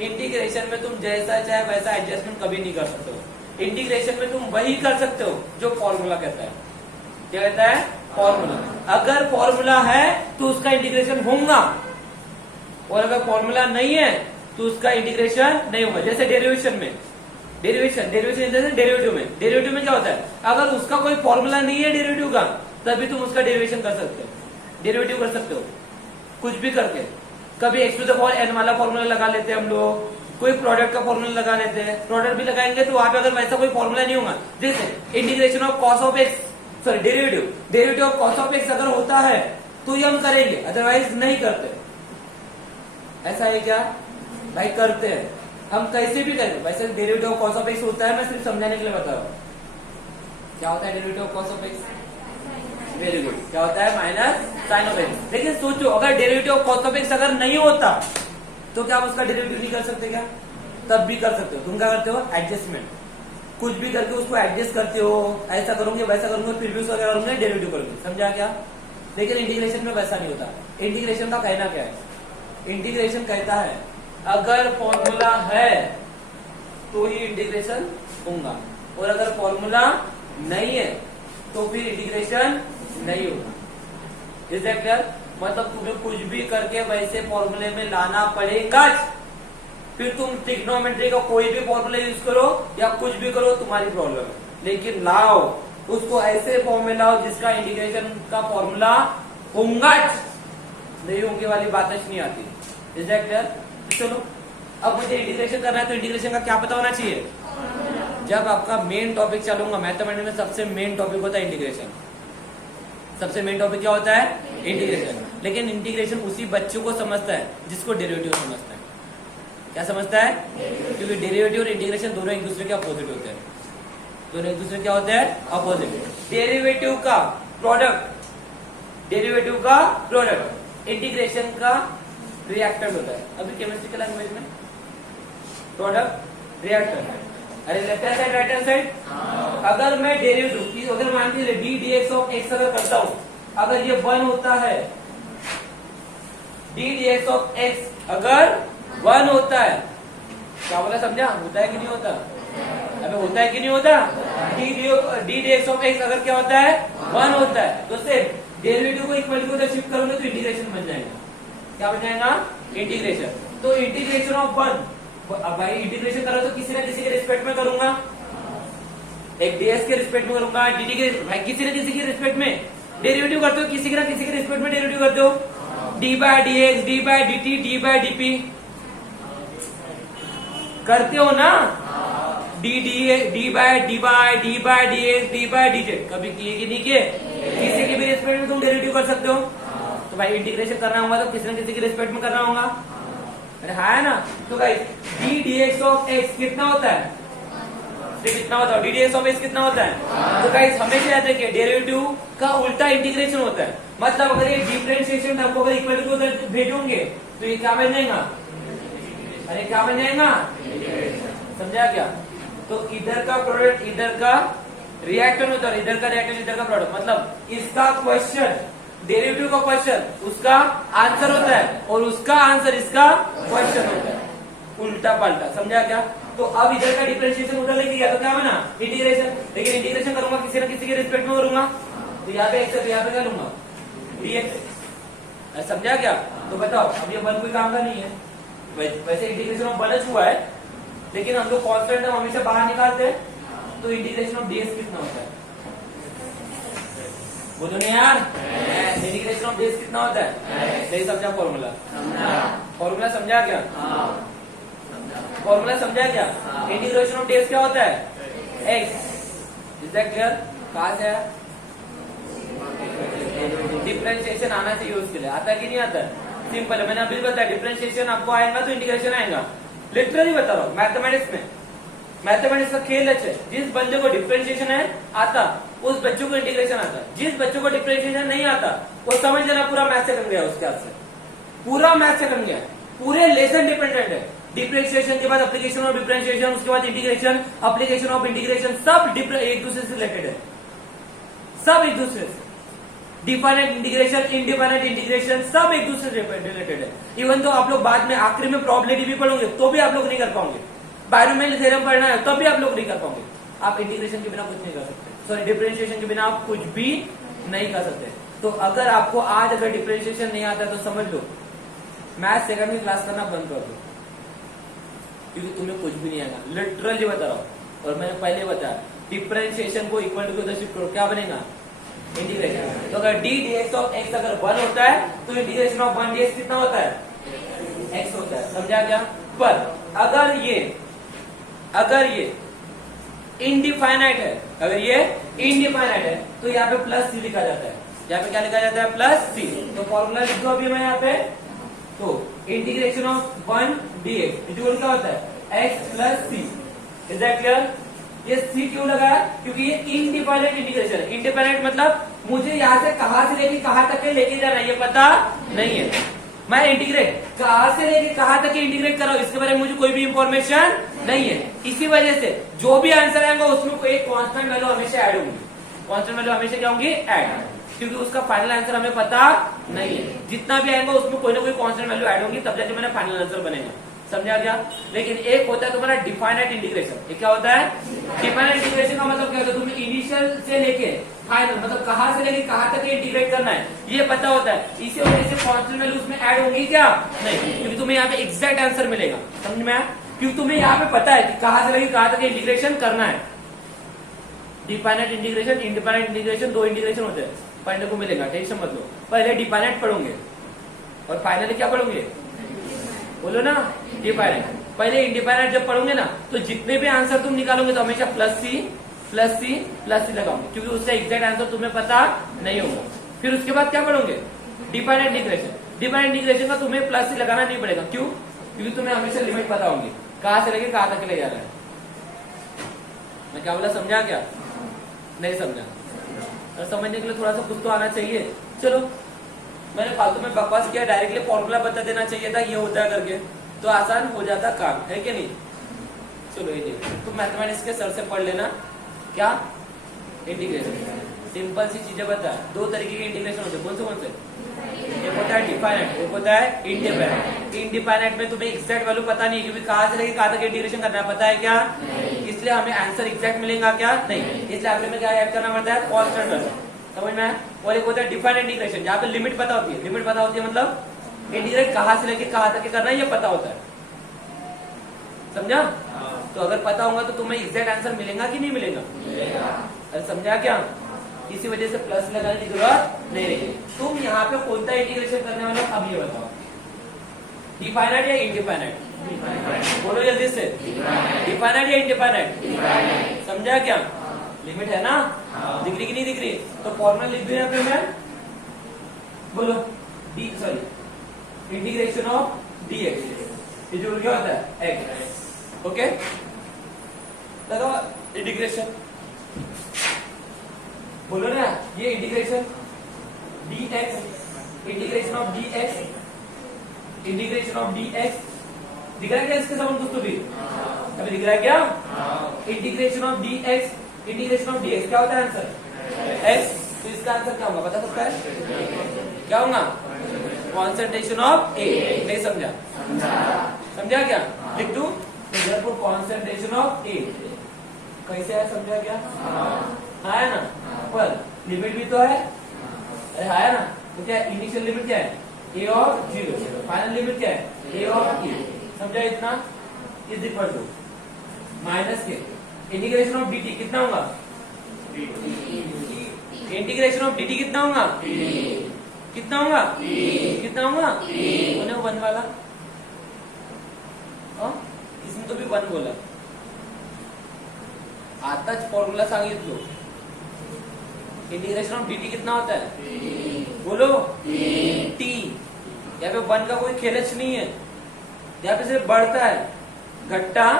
इंटीग्रेशन में तुम जैसा चाहे वैसा एडजस्टमेंट कभी नहीं कर सकते हो। इंटीग्रेशन में तुम वही कर सकते हो जो फॉर्मूला कहता है। क्या कहता है? फॉर्मूला। अगर फॉर्मूला है तो उसका इंटीग्रेशन होगा, और अगर फॉर्मूला नहीं है तो उसका इंटीग्रेशन नहीं होगा। जैसे डेरिवेशन में, डेरिवेशन डेरिवेटिव में क्या होता है, अगर उसका कोई फॉर्मूला नहीं है डेरिवेटिव का, तभी तुम उसका डेरिवेशन कर सकते हो, डेरिवेटिव कर सकते हो कुछ भी करके। कभी x⁴n वाला फॉर्मूला लगा लेते हैं हम लोग, कोई प्रोडक्ट का फॉर्मूला लगा लेते हैं, प्रोडक्ट भी लगाएंगे तो वहां पे अगर वैसा कोई फॉर्मूला नहीं होगा। जैसे integration of cos of x, sorry derivative of cos of X अगर होता है तो ये हम करेंगे, अदरवाइज नहीं करते। ऐसा है क्या भाई? करते हैं हम, कैसे भी करेंगे। वैसे derivative of cos of x होता है, मैं सिर्फ समझाने के लिए बता रहा हूँ। क्या होता है derivative of cos of X? Very good. क्या होता है? Minus sine of X. लेकिन सोचो, अगर derivative of cos of X अगर नहीं होता तो क्या आप उसका डेरिवेटिव नहीं कर सकते क्या? तब भी कर सकते हो। तुम क्या करते हो? एडजस्टमेंट, कुछ भी करके उसको एडजस्ट करते हो, ऐसा करोगे वैसा करोगे, फिर भी उसका क्या करोगे? डेरिवेटिव करोगे। समझा क्या? लेकिन इंटीग्रेशन में वैसा नहीं होता। इंटीग्रेशन का कहना क्या है? इंटीग्रेशन कहता है अगर फॉर्मूला है तो ही इंटीग्रेशन होगा, और अगर फॉर्मूला नहीं है तो फिर इंटीग्रेशन नहीं होगा। Is that clear? मतलब तुम्हें कुछ भी करके वैसे फॉर्मूले में लाना पड़ेगा। फिर तुम ट्रिग्नोमेट्री का कोई भी फॉर्मूला यूज करो या कुछ भी करो, तुम्हारी प्रॉब्लम है, लेकिन लाओ उसको ऐसे फॉर्म में लाओ जिसका इंटीग्रेशन का फॉर्मूला होगा, नहीं होंगे वाली बात नहीं आती। Is that clear? चलो अब मुझे इंटीग्रेशन करना है, तो इंटीग्रेशन का क्या पता होना चाहिए? जब आपका मेन टॉपिक चलूंगा मैथमेटिक्स में, सबसे मेन टॉपिक होता है इंटीग्रेशन। सबसे मेन टॉपिक क्या होता है? इंटीग्रेशन। लेकिन इंटीग्रेशन उसी बच्चों को समझता है जिसको डेरिवेटिव समझता है। क्या समझता है? क्योंकि डेरिवेटिव और इंटीग्रेशन दोनों एक दूसरे के अपोजिट होते हैं। दोनों एक दूसरे क्या होते हैं? अपोजिट। डेरिवेटिव का प्रोडक्ट, डेरिवेटिव का प्रोडक्ट इंटीग्रेशन का रिएक्टेंट होता है। अभी केमिस्ट्री के लैंग्वेज में प्रोडक्ट रिएक्टेंट। अरे left hand side right hand side, अगर मैं डेरिवेटिव अगर मान लीजिए D D x of X अगर करता हूं, अगर ये 1 होता है, D D x of X अगर 1 होता है, क्या बोला समझा, होता है कि नहीं होता, अबे होता है कि नहीं होता, D D x of X अगर क्या होता है 1 होता है, तो सिर्फ डेरिवेटिव को इक्वल टू उधर शिफ्ट करोगे तो इंटीग्रेशन बन जाएगा, क्या बन जाएगा, इंटीग्रेशन। तो इंटीग्रेशन ऑफ 1, अब भाई इंटीग्रेशन करो तो किसी न किसी के रिस्पेक्ट में करूंगा, एक डीएस के रिस्पेक्ट में करूंगा, डी के, भाई किसी न किसी के रिस्पेक्ट में डेरिवेटिव करते हो, किसी के ना किसी के रिस्पेक्ट में डेरिवेटिव करते हो, D by D X, D by D T, D by D P करते हो ना, D by D X, D by D Z कभी किए कि नहीं किए, किसी के भी रिस्पेक्ट में तुम डेरिवेटिव कर सकते हो। तो भाई इंटीग्रेशन करना होगा तो किसी न किसी के रिस्पेक्ट में करना होगा, अरे हाँ है ना। तो भाई D D x of x कितना होता है, कितना होता है, D D x of x कितना होता है। तो गाइस हमेशा याद रखिए डेरिवेटिव का उल्टा इंटीग्रेशन होता है, मतलब अगर ये डिफरेंशिएशन आपको अगर इक्वल टू उधर भेजोगे तो ये क्या बन जाएगा, अरे क्या बन जाएगा, समझा क्या। तो इधर का प्रोडक्ट इधर का रिएक्शन होता है, इधर का रिएक्शन इधर का प्रोडक्ट, मतलब इसका क्वेश्चन डेरिवेटिव का क्वेश्चन उसका आंसर होता है और उसका आंसर इसका क्वेश्चन होता है, उल्टा पलटा, समझा क्या। तो अब इधर का डिफरेंशिएशन उधर लेके गया तो क्या बना, इंटीग्रेशन, लेकिन इंटीग्रेशन करूंगा किसी न किसी के रिस्पेक्ट में करूंगा, तो यहाँ पे एक्स है तो यहाँ पे क्या लूंगा, dx, समझा क्या। तो बताओ अब ये 1 कोई काम का नहीं है, वैसे इंटीग्रेशन ऑफ 1 हुआ है, लेकिन हम लोग कांस्टेंट हम हमेशा बाहर निकालते हैं, तो इंटीग्रेशन ऑफ ds कितना होता है, बोलो नहीं यार, इंटीग्रेशन ऑफ ds कितना होता है, नहीं समझा फॉर्मूला, फॉर्मूला समझा क्या, फॉर्मूला समझा क्या, इंटीग्रेशन ऑफ ds क्या होता है, x, इज दैट क्लियर। कहां से है, डिफरेंशिएशन आना चाहिए उसके लिए, आता है कि नहीं आता, सिंपल है, मैंने अभी बताया डिफरेंशिएशन आपको आएगा तो इंटीग्रेशन आएगा, लिटरली बता रहा हूँ। मैथमेटिक्स का खेल है, जिस बंदे को डिफरेंशिएशन है आता उस बच्चों को इंटीग्रेशन आता, जिस बच्चों को डिफरेंशिएशन नहीं आता वो समझ लेना पूरा मैथ से बन गया, उसके हाथ से पूरा मैथ से बन गया, पूरे लेसन डिपेंडेंट है। डिफरेंशिएशन के बाद एप्लीकेशन ऑफ डिफरेंशिएशन, उसके बाद इंटीग्रेशन, एप्लीकेशन ऑफ इंटीग्रेशन, सब एक दूसरे से रिलेटेड है, सब एक दूसरे से, डिफाइनेट इंटीग्रेशन, इनडिफाइनेट इंटीग्रेशन, सब एक दूसरे से रिलेटेड है। इवन तो आप लोग बाद में आखिरी में प्रोबेबिलिटी भी पढ़ोगे तो भी आप लोग नहीं कर पाओगे, बायोमेल थ्योरम पढ़ना है तब भी आप लोग नहीं कर पाओगे, आप इंटीग्रेशन के बिना कुछ नहीं कर सकते, सॉरी डिफरेंशिएशन के बिना आप कुछ भी नहीं कर सकते। तो अगर आपको आज अगर डिफरेंशिएशन नहीं आता तो समझ लो मैथ सेकंड में क्लास करना बंद कर दो, क्योंकि तुम्हें कुछ भी नहीं आएगा, लिटरली बता रहा हूं। और मैंने पहले बताया डिफरेंशिएशन को इक्वल टू शिफ्ट करो, क्या बनेगा, इंटीग्रेशन। तो अगर D D x of X अगर 1 होता है तो इंटीग्रेशन ऑफ 1 ds कितना होता है, x होता है, समझा क्या। पर अगर ये इनडिफाइनाइट है, अगर ये इनडिफाइनाइट है तो यहाँ पे प्लस सी लिखा जाता है, यहाँ पे क्या लिखा जाता है, प्लस सी। तो फॉर्मूला लिख दो अभी मैं यहाँ पे, तो इंटीग्रेशन ऑफ 1 dx इक्वल क्या होता है, x plus C, is that clear. ये सी क्यों लगाया, क्योंकि ये इनडिफाइनेट इंटीग्रेशन है, इनडिफाइनेट मतलब मुझे यहाँ से कहां से लेके कहां तक के लेके जाना ये पता नहीं है, मैं इंटीग्रेट कहां से लेके कहां तक इंटीग्रेट कर रहा हूं इसके बारे में मुझे कोई भी इंफॉर्मेशन नहीं है। इसी वजह से जो भी आंसर आएगा उसमें कोई एक कांस्टेंट वैल्यू हमेशा ऐड होगी, कांस्टेंट वैल्यू हमेशा क्या होंगी, ऐड, क्योंकि उसका फाइनल आंसर हमें पता नहीं है। जितना भी आएगा उसमें कोई ना कोई कांस्टेंट वैल्यू ऐड होगी, तब जाके मेरा फाइनल आंसर बनेगा, समझा क्या। लेकिन एक होता है तुम्हारा डिफाइनाइट इंटीग्रेशन, ये क्या होता है, डिफाइनाइट इंटीग्रेशन का मतलब क्या होता है, तुम्हें इनिशियल से लेके फाइनल मतलब कहां से लेके कहां तक इंटीग्रेट करना है ये पता होता है। इसी वजह से कांस्टेंट वैल्यू उसमें ऐड होंगी क्या, नहीं, क्योंकि तुम्हें यहाँ पे एग्जैक्ट आंसर मिलेगा, समझ में आया, क्योंकि तुम्हें यहाँ पे पता है कि कहां से लेके कहां तक इंटीग्रेशन करना है। डिफाइनाइट इंटीग्रेशन, इनडिफाइनाइट इंटीग्रेशन, दो इंटीग्रेशन होते हैं, पढ़ने को मिलेगा, टेंशन मत लो। पहले डिफाइनाइट पढ़ोगे और फाइनली क्या पढ़ोगे, बोलो ना, डिफाइनाइट। पहले इंडिफाइनाइट जब पढ़ोगे ना तो जितने भी आंसर तुम निकालोगे तो हमेशा प्लस सी लगाओगे, क्योंकि उसका एग्जैक्ट आंसर तुम्हें पता नहीं होगा। फिर उसके बाद क्या पढ़ोगे, डिफाइनाइट इंटीग्रेशन। डिफाइनाइट इंटीग्रेशन का तुम्हें प्लस सी लगाना नहीं पड़ेगा, क्यों, क्योंकि तुम्हें हमेशा लिमिट पता होगी कहां से लेके कहां तक ले जा रहा है। मैं क्या बोला, समझा क्या, नहीं समझा, तो समझने के लिए थोड़ा सा कुछ तो आना चाहिए। चलो मैंने फालतू में बकवास किया, डायरेक्टली फॉर्मूला बता देना चाहिए था, ये होता है करके तो आसान हो जाता काम, है कि नहीं। चलो ये देखो, तुम मैथमेटिक्स के सर से पढ़ लेना क्या, इंटीग्रेशन, सिंपल सी चीजें बता। दो तरीके के इंटीग्रेशन होते हैं, कौन से? एक होता है डिफाइनाइट, एक होता है इंडिफाइनाइट। इंडिफाइनाइट में तुम्हें एग्जैक्ट वैल्यू पता नहीं, क्योंकि कहां से लेके कहां तक इंटीग्रेशन करना है पता है क्या? इसलिए हमें आंसर एग्जैक्ट मिलेगा क्या? नहीं। इसलिए आखिर में क्या ऐड करना पड़ता है? Constant value. समझ में आया? और एक होता है डिफाइंड इंटीग्रेशन, जहाँ पे लिमिट पता होती है। लिमिट पता होती है मतलब इंटीग्रेट कहां से लेके कहां तक करना है ये पता होता है। समझा? तो अगर पता होगा तो तुम्हें एग्जैक्ट आंसर मिलेगा कि नहीं मिलेगा? अरे समझा क्या? इसी वजह से प्लस लगाने की जरूरत नहीं रही। तुम यहाँ पे कौन सा इंटीग्रेशन करने वाले हो अब ये बताओ, डिफाइनाइट या इंडिफाइनाइट? बोलो जल्दी से, डिफाइनाइट या इंडिफाइनाइट? समझा क्या? लिमिट है ना, दिख रही कि नहीं दिख रही? तो फॉर्मूला लिख दूं यहाँ पे मैं, बोलो इंटीग्रेशन ऑफ dx, ये जो क्या होता है x। ओके, लगाओ इंटीग्रेशन, बोलो ना ये integration dx, integration of dx, integration of dx। दिख रहा है क्या इसके समान कुछ तो भी? अभी दिख रहा है क्या? Integration of dx, integration of dx क्या होता है आंसर? x। तो इसका आंसर क्या होगा बता सकता है? क्या होगा? Concentration of A। नहीं समझा? समझा क्या? लिख दूं कॉन्सेंट्रेशन ऑफ A कैसे है? समझा क्या? हाँ है ना, पर लिमिट भी तो है। अरे हाँ है ना, तो क्या इनिशियल लिमिट क्या है? A ऑफ 0, फाइनल लिमिट क्या है? A of E। समझा इतना? इज इक्वल टू माइनस के इंटीग्रेशन ऑफ dt कितना होगा? इंटीग्रेशन ऑफ dt कितना होगा? कितना होगा? कितना होगा? उन्हें 1 वाला, इसमें तो भी 1 बोला। आताच फॉर्मूला सांगितलो, इंटीग्रेशन ऑफ dt कितना होता है? बोलो t। यहाँ पे 1 का कोई खेलच नहीं है, यहाँ पे सिर्फ बढ़ता है, घटता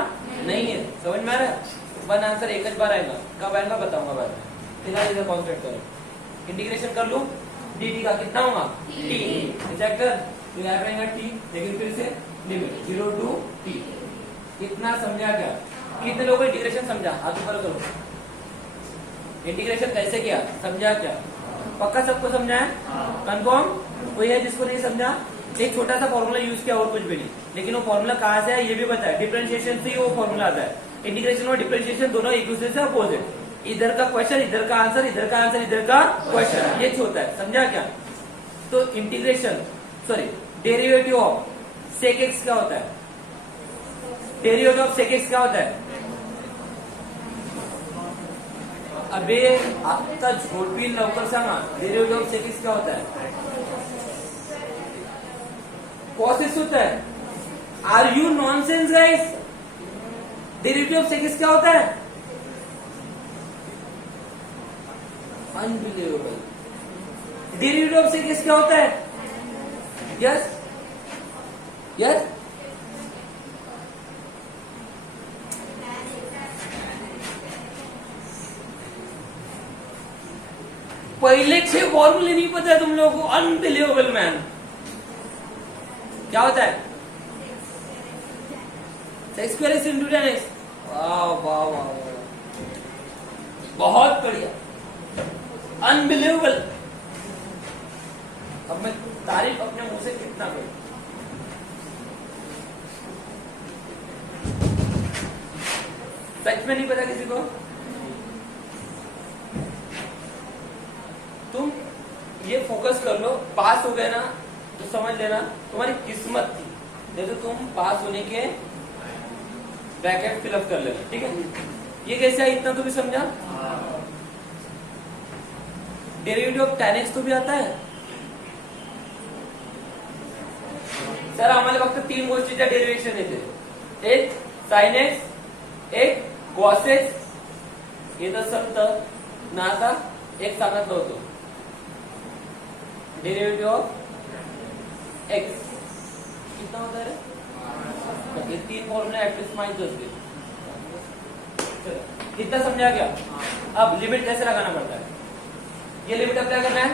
नहीं है। समझ में आ रहा है? 1 आंसर एक बार आएगा, कब आएगा बताऊंगा बाद में। फिलहाल इधर कॉन्सेंट्रेट करो, इंटीग्रेशन कर लूं dt का कितना होगा? t। चेक कर, तो यहाँ पे आएगा t, लेकिन फिर से लिमिट 0 टू t। कितना समझा क्या? कितने लोगों को इंटीग्रेशन समझा? हाथ ऊपर करो। इंटीग्रेशन कैसे किया समझा क्या? पक्का सबको समझा है? कंफर्म? कोई है जिसको नहीं समझा? एक छोटा सा फॉर्मूला यूज किया और कुछ भी नहीं, लेकिन वो फॉर्मूला कहाँ से है ये भी बताया। डिफरेंशिएशन से ही वो फॉर्मूला आता है। इंटीग्रेशन और डिफरेंशिएशन दोनों एक दूसरे से अपोजिट। इधर का क्वेश्चन, इधर का आंसर, इधर का आंसर, इधर का क्वेश्चन, ये होता है। समझा क्या? तो integration derivative of sec X क्या होता है? डेरिवेटिव ऑफ सेक एक्स क्या होता है? अबे आता झोटपी लवकर सांगा, डेरिवेटिव ऑफ सेक एक्स क्या होता है? कॉस एक्स होता है। Are you nonsense guys? Derivative of sec X क्या होता है? Unbelievable. Derivative of sec X क्या होता है? यस यस, पहले 6 फॉर्मूले नहीं पता है तुम लोगों को? Unbelievable man. क्या होता है? Sex square is into tan x। वाह वाह वाह, बहुत बढ़िया, अनबिलीवेबल। अब मैं तारीफ अपने मुंह से कितना करूं? सच में नहीं पता किसी को? तुम ये फोकस कर लो, पास हो गए ना तो समझ लेना तुम्हारी किस्मत थी, नहीं तो तुम पास होने के ब्रैकेट फिलअप कर लेना। ठीक है? ये कैसे है इतना तो भी समझा? डेरिवेटिव ऑफ tan x तो भी आता है सर। आम्हाला फक्त 3 गोष्टीच्या डेरिवेशन येते, एक sin x, एक cos x। येत असतं ना, आता एक सांगितलं होतं डेरिवेटिव ऑफ x कितना होता है? ये 3 फॉर्मूले एटलीस्ट माहित होते। इतना समझा क्या? अब लिमिट कैसे लगाना पड़ता है? ये लिमिट अप्लाई करना है।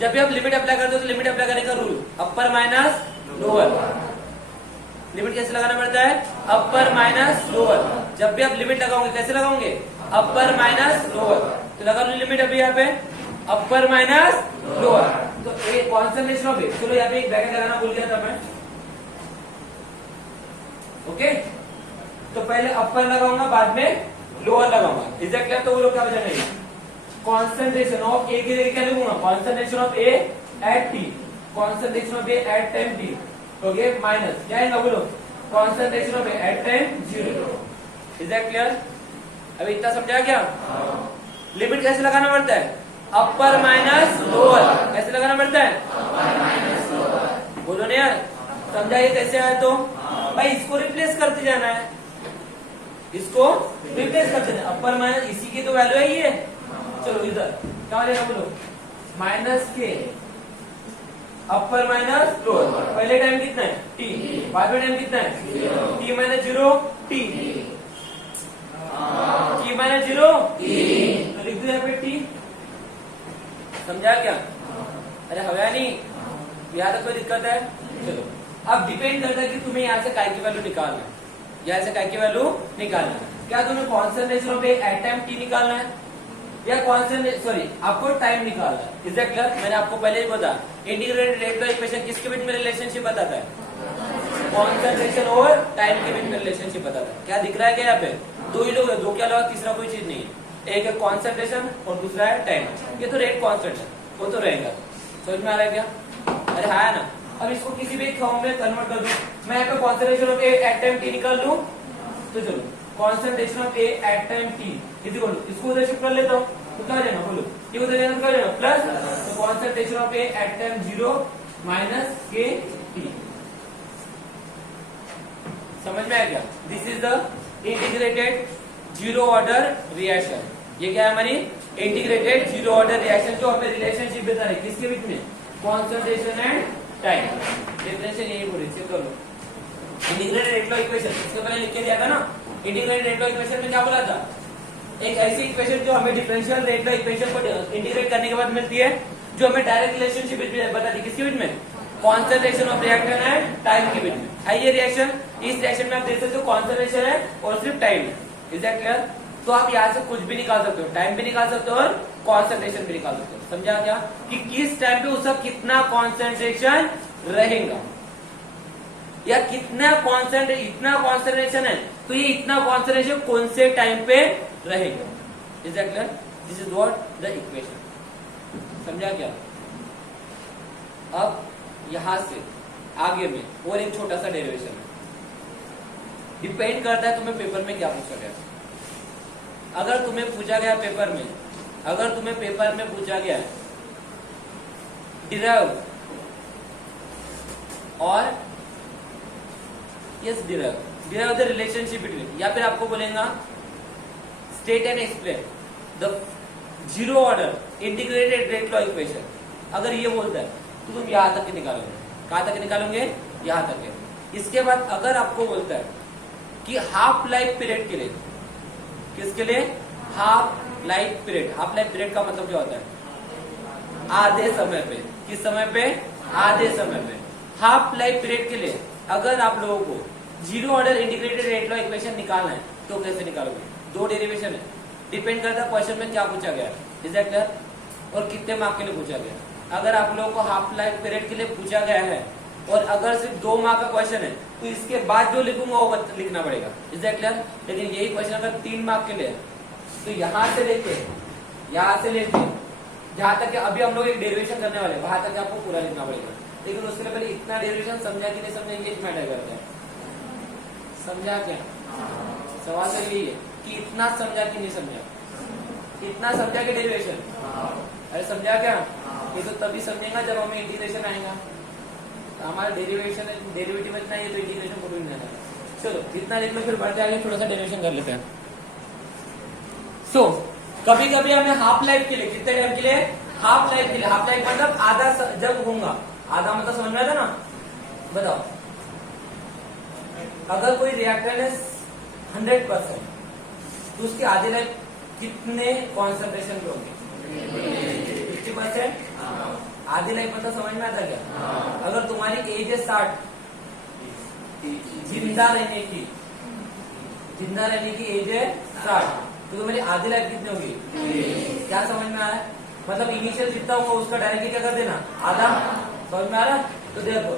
जब भी आप लिमिट अप्लाई करते हो तो लिमिट अप्लाई करने का रूल अपर माइनस लोअर। लिमिट कैसे लगाना पड़ता है? अपर माइनस लोअर। जब भी आप लिमिट लगाओगे कैसे लगाओगे? अपर माइनस लोअर। तो लगा लो लिमिट अभी यहाँ पे अपर माइनस लोअर, तो ए कॉन्सेंट्रेशन ऑफ ए, चलो यहाँ पे एक ब्रैकेट लगाना भूल गया था मैं, ओके। तो पहले अपर लगाऊंगा बाद में लोअर लगाऊंगा, इज दैट क्लियर? तो वो लोग क्या बजाएंगे, कॉन्सेंट्रेशन ऑफ ए की जगह क्या लिखूंगा, concentration of A at T, concentration of A at time T, okay, minus क्या है बोलो, concentration of A at time 0, is that clear? अभी इतना समझा क्या? लिमिट कैसे लगाना पड़ता है, अपर माइनस लोअर, कैसे लगाना पड़ता है, बोलो ना यार, समझा ये कैसे आया? तो भाई इसको रिप्लेस करते जाना है, इसको रिप्लेस करते जाना, अपर माइनस, इसी की तो वैल्यू है ये, चलो इधर क्या लेना बोलो, माइनस के अपर माइनस लोअर, पहले टाइम कितना है टी, बाद में टाइम कितना है T minus 0 T, T minus 0 तो लिख दो यहाँ पे टी, समझा क्या? अरे हवा नहीं, यहाँ तक कोई दिक्कत है? चलो अब डिपेंड करता है कि तुम्हें यहाँ से काय की वैल्यू निकालना है, यहाँ से काय की वैल्यू निकालना है, क्या तुम्हें concentration of at time T निकालना है या कॉन्सेंट्रेशन, सॉरी आपको टाइम निकालना है, इज दैट क्लियर? मैंने आपको पहले ही बताया इंटीग्रेटेड रेट ऑफ इक्वेशन किसके बीच में रिलेशनशिप बताता है, कॉन्सेंट्रेशन और टाइम के बीच में रिलेशनशिप बताता है। क्या दिख रहा है क्या यहाँ पे, दो ही लोग, दो के अलावा तीसरा कोई चीज नहीं है, एक है कॉन्सेंट्रेशन और दूसरा है टाइम, ये तो रेट कांस्टेंट है, वो तो रहेगा, समझ में आ रहा है क्या? अरे हाँ ना, अब इसको किसी भी फॉर्म में कन्वर्ट कर दूं, मैं यहाँ पे concentration of A at time T निकाल लूं, तो चलो concentration of A at time T is equal to, इसको उधर शिफ्ट कर लेता हूँ, तो क्या लेना बोलो, ये उधर लेना, क्या लेना प्लस, तो concentration of A at time 0 minus K T, समझ में आया क्या? This is the integrated zero order reaction, ये क्या है हमारी इंटीग्रेटेड जीरो ऑर्डर रिएक्शन, जो हमें रिलेशनशिप बता रही है किसके बीच में, कॉन्सेंट्रेशन एंड टाइम, डिफरेंशियल यही बोल रही है, चलो इंटीग्रेटेड रेट लॉ इक्वेशन, इसके पहले लिख के दिया था ना, इंटीग्रेटेड रेट लॉ इक्वेशन में क्या बोला था, एक ऐसी इक्वेशन जो हमें डिफरेंशियल रेट लॉ इक्वेशन को इंटीग्रेट करने के बाद मिलती है, जो हमें डायरेक्ट रिलेशनशिप बताती है किसके बीच में, concentration of reactant and time के बीच में है ये रिएक्शन। इस रिएक्शन में आप देख सकते हो कॉन्सेंट्रेशन है और सिर्फ टाइम है, इज दैट क्लियर? तो आप यहाँ से कुछ भी निकाल सकते हो, टाइम भी निकाल सकते हो और कॉन्सेंट्रेशन भी निकाल सकते हो, समझा क्या? कि किस टाइम पे उसका कितना कॉन्सेंट्रेशन रहेगा या कितना इतना कॉन्सेंट्रेशन है, तो ये इतना कॉन्सेंट्रेशन कौन से टाइम पे रहेगा, is that clear? This is what the equation, समझा क्या? अब यहां से आगे में और एक छोटा सा डेरिवेशन है, डिपेंड करता है तुम्हें पेपर में क्या पूछा गया। अगर तुम्हें पूछा गया पेपर में, अगर तुम्हें पेपर में पूछा गया डिराइव और yes derive the relationship between, या फिर आपको बोलेगा state and explain the zero order integrated rate law equation, अगर ये बोलता है तो तुम यहां तक निकालोगे, कहां तक निकालोगे, यहां तक है। इसके बाद अगर आपको बोलता है कि हाफ लाइफ पीरियड के लिए, किसके लिए, half life period, half life period का मतलब क्या होता है, आधे समय पे, किस समय पे, आधे समय पे, हाफ लाइफ पीरियड के लिए अगर आप लोगों को zero order integrated rate law equation निकालना है तो कैसे निकालोगे? दो डेरिवेशन है, डिपेंड करता है क्वेश्चन में क्या पूछा गया, इज दैट क्लियर? और कितने मार्क के लिए पूछा गया। अगर आप लोगों को हाफ लाइफ पीरियड के लिए पूछा गया है और अगर सिर्फ 2 मार्क का क्वेश्चन है तो इसके बाद जो लिखूंगा वो लिखना पड़ेगा, इज दैट क्लियर? लेकिन यही क्वेश्चन अगर 3 मार्क के लिए तो यहां से लेके जहां तक अभी हम लोग एक डेरिवेशन करने वाले वहां तक आपको पूरा लिखना पड़ेगा, लेकिन उसके लिए पहले इतना डेरिवेशन समझा कि नहीं समझा ये मैटर करता है, समझा क्या? सवाल तो यही है कि इतना समझा कि नहीं समझा, इतना समझा कि डेरिवेशन, अरे समझा क्या? ये तो तभी समझेगा जब हमें इंटीग्रेशन आएगा, हमारा डेरिवेटिव इतना है तो इंटीग्रेशन को भी नहीं आना। चलो इतना देख लो, फिर बढ़ते आगे थोड़ा सा डेरिवेशन कर लेते हैं। कभी कभी हमें हाफ लाइफ के लिए, कितने टाइम के लिए, हाफ लाइफ के लिए, हाफ लाइफ मतलब आधा जब होगा, आधा मतलब समझ में आता ना, बताओ अगर कोई रिएक्टर है 100% तो उसकी आधी लाइफ कितने कॉन्सेंट्रेशन पे होंगे, 50%, आधी लाइफ मतलब समझ में आता क्या? अगर तुम्हारी एज है 60, जिंदा रहने की एज है 60, तो तुम्हारी आधी लाइफ कितनी होगी? क्या समझ में आया? मतलब इनिशियल जितना होगा उसका डायरेक्टली क्या कर देना, आधा। समझ में आ रहा? तो देखो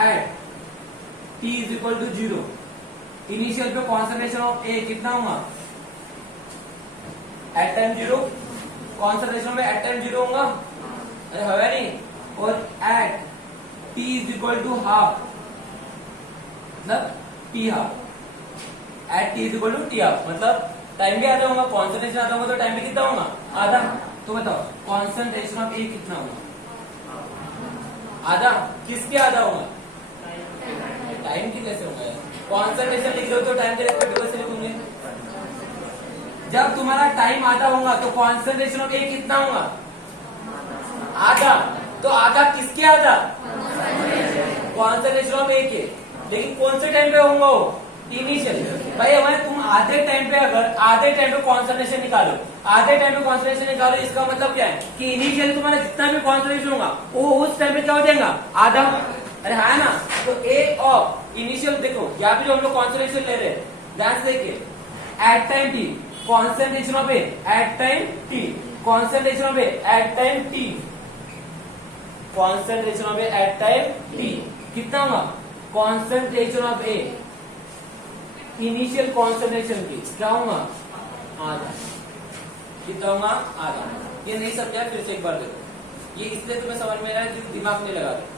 at t is equal to 0, initial पे कॉन्सेंट्रेशन ऑफ ए कितना होगा? एट टाइम 0, कॉन्सेंट्रेशन में एट टाइम 0 होगा, अरे है नहीं। और at t is equal to half, मतलब t half, at t is equal to t half, मतलब टाइम भी आधा होगा, कॉन्सेंट्रेशन आधा होगा, तो टाइम भी कितना होगा? आधा। तो बताओ कॉन्सेंट्रेशन ऑफ ए कितना होगा? आधा। किसके आधा होगा? टाइम की कैसे होगा? कॉन्सेंट्रेशन लिख रहे हो तो टाइम के रेस्पेक्ट कैसे लिखोगे? जब तुम्हारा टाइम आधा होगा तो कॉन्सेंट्रेशन ऑफ ए कितना होगा? आधा। तो आधा किसके आधा? कॉन्सेंट्रेशन ऑफ ए के। लेकिन कौन से टाइम पे होगा वो? इनिशियल। भाई हमारे तुम आधे टाइम पे, अगर आधे टाइम पे कॉन्सेंट्रेशन निकालो, आधे टाइम पे कॉन्सेंट्रेशन निकालो, इसका मतलब क्या है कि इनिशियल तुम्हारा जितना भी कॉन्सेंट्रेशन होगा वो उस टाइम पे क्या हो जाएगा? आधा। अरे है ना? तो ए ऑफ इनिशियल देखो, यहाँ पे जो हम लोग कॉन्सेंट्रेशन ले रहे हैं, ध्यान से देखिए, at time T concentration of A, at time T concentration of A at time T, concentration of A at time T कितना होगा? Concentration of A initial concentration की क्या होगा? आधा। कितना होगा? आधा। ये नहीं समझा, फिर से एक बार देखो, ये इसलिए तुम्हें समझ में आ रहा है कि दिमाग नहीं लगा रहे।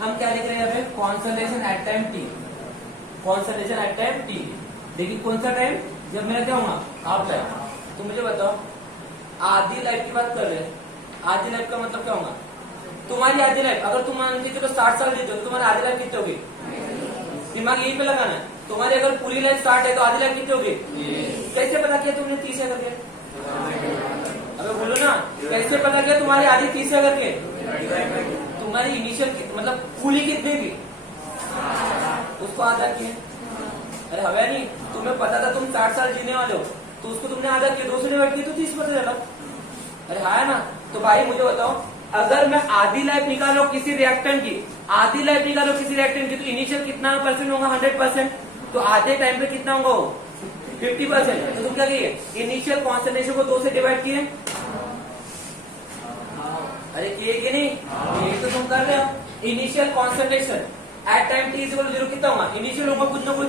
हम क्या लिख रहे हैं यहाँ पे? Concentration at time T, concentration at time T. देखिए कौन सा टाइम? जब मेरा क्या होगा? Half time. तो मुझे बताओ, आधी लाइफ की बात कर रहे हैं, आधी लाइफ का मतलब क्या होगा? तुम्हारी आधी लाइफ, अगर तुम मान लीजिए तो 60 साल जीते हो तो तुम्हारी आधी लाइफ कितनी होगी? दिमाग यही पे लगाना है। तुम्हारी अगर पूरी लाइफ 60 है तो आधी लाइफ कितनी होगी? कैसे पता किया तुमने 30 है करके? अबे बोलो ना, कैसे पता किया तुम्हारी आधी 30 है करके? तुम्हारी इनिशियल मतलब पूरी कितनी थी उसको आधा किए। अरे हवे नहीं, तुम्हें पता था तुम 60 साल जीने वाले हो तो उसको तुमने आधा किया, 200 डिवाइड किया तो 30 पता चला। अरे है ना? तो भाई मुझे बताओ, अगर मैं आधी लाइफ निकालो किसी रिएक्टेंट की, आधी लाइफ निकालो किसी रिएक्टेंट की, तो इनिशियल कितना परसेंट होगा? 100%। तो आधे टाइम पे कितना होगा? 50%। तो तुम क्या कहिए? इनिशियल कॉन्सेंट्रेशन को 2 से डिवाइड किए। अरे किए कि नहीं? यही तो तुम कर रहे हो। Initial concentration at time T equal to 0 कितना होगा? इनिशियल होगा कुछ ना कुछ,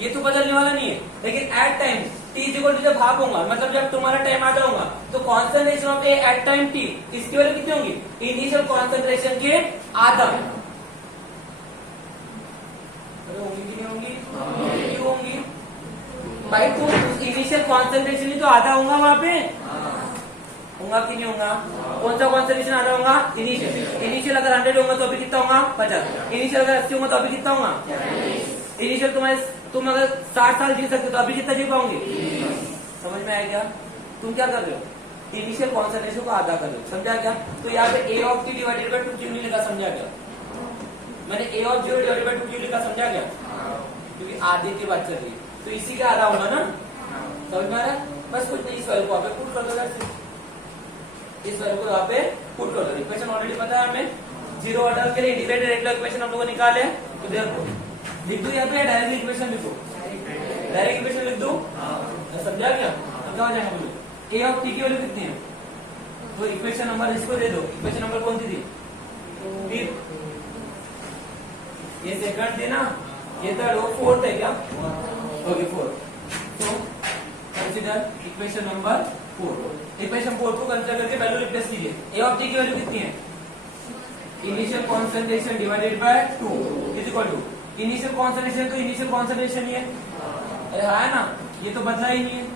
ये तो बदलने वाला नहीं है। लेकिन at time T equal to जब हाफ होगा, मतलब जब तुम्हारा टाइम आधा होगा, तो concentration of A at time T इसकी वैल्यू कितनी होगी? इनिशियल कॉन्सेंट्रेशन के आधा। अरे होंगी कि नहीं होंगी? क्यों होंगी भाई? तो इनिशियल कॉन्सेंट्रेशन ही तो आधा होगा वहां पे, होगा कि नहीं होगा? कौन सा कॉन्सेंट्रेशन आधा होगा? इनिशियल। इनिशियल अगर 100 होगा तो अभी कितना होगा? 50। इनिशियल अगर 80 होगा तो अभी कितना होगा? इनिशियल तुम अगर 60 साल जी सकते तो अभी कितना जी पाओगे? समझ में आया क्या? तुम क्या कर रहे हो? इनिशियल कॉन्सेंट्रेशन को आधा कर रहे हो, समझा क्या? तो यहाँ पे ए ऑफ टी डिवाइडेड बाय 2 क्यों नहीं लिखा? समझा क्या? मैंने ए ऑफ 0 डिवाइडेड बाय 2 क्यों लिखा? समझा क्या? क्योंकि आधे की बात चल रही है तो इसी का आधा होगा ना। समझ में आ रहा है? बस कुछ नहीं, इस वैल्यू को आप पुट कर दो, इस वैल्यू को यहाँ पे पुट कर दो। इक्वेशन ऑलरेडी पता है हमें, 0 ऑर्डर के लिए इंटीग्रेटेड रेगुलर इक्वेशन हम लोगों ने निकाले। तो देखो लिख दो यहाँ पे, डायरेक्ट इक्वेशन लिखो, डायरेक्ट इक्वेशन लिख दो। समझा क्या? अब क्या हो जाएगा बोलो? ए ऑफ टी की वैल्यू कितनी है? तो इक्वेशन नंबर इसको दे दो। इक्वेशन नंबर कौन सी थी? ये सेकंड थी ना, ये थर्ड, वो फोर्थ है क्या? ओके 4। तो कंसीडर इक्वेशन नंबर 4। इक्वेशन 4 को कंसीडर करके वैल्यू रिप्लेस कीजिए। ए ऑफ टी की वैल्यू कितनी है? Initial concentration divided by 2 is equal to initial concentration, तो इनिशियल कॉन्सेंट्रेशन ही है। अरे है ना? ये तो बदला ही नहीं है।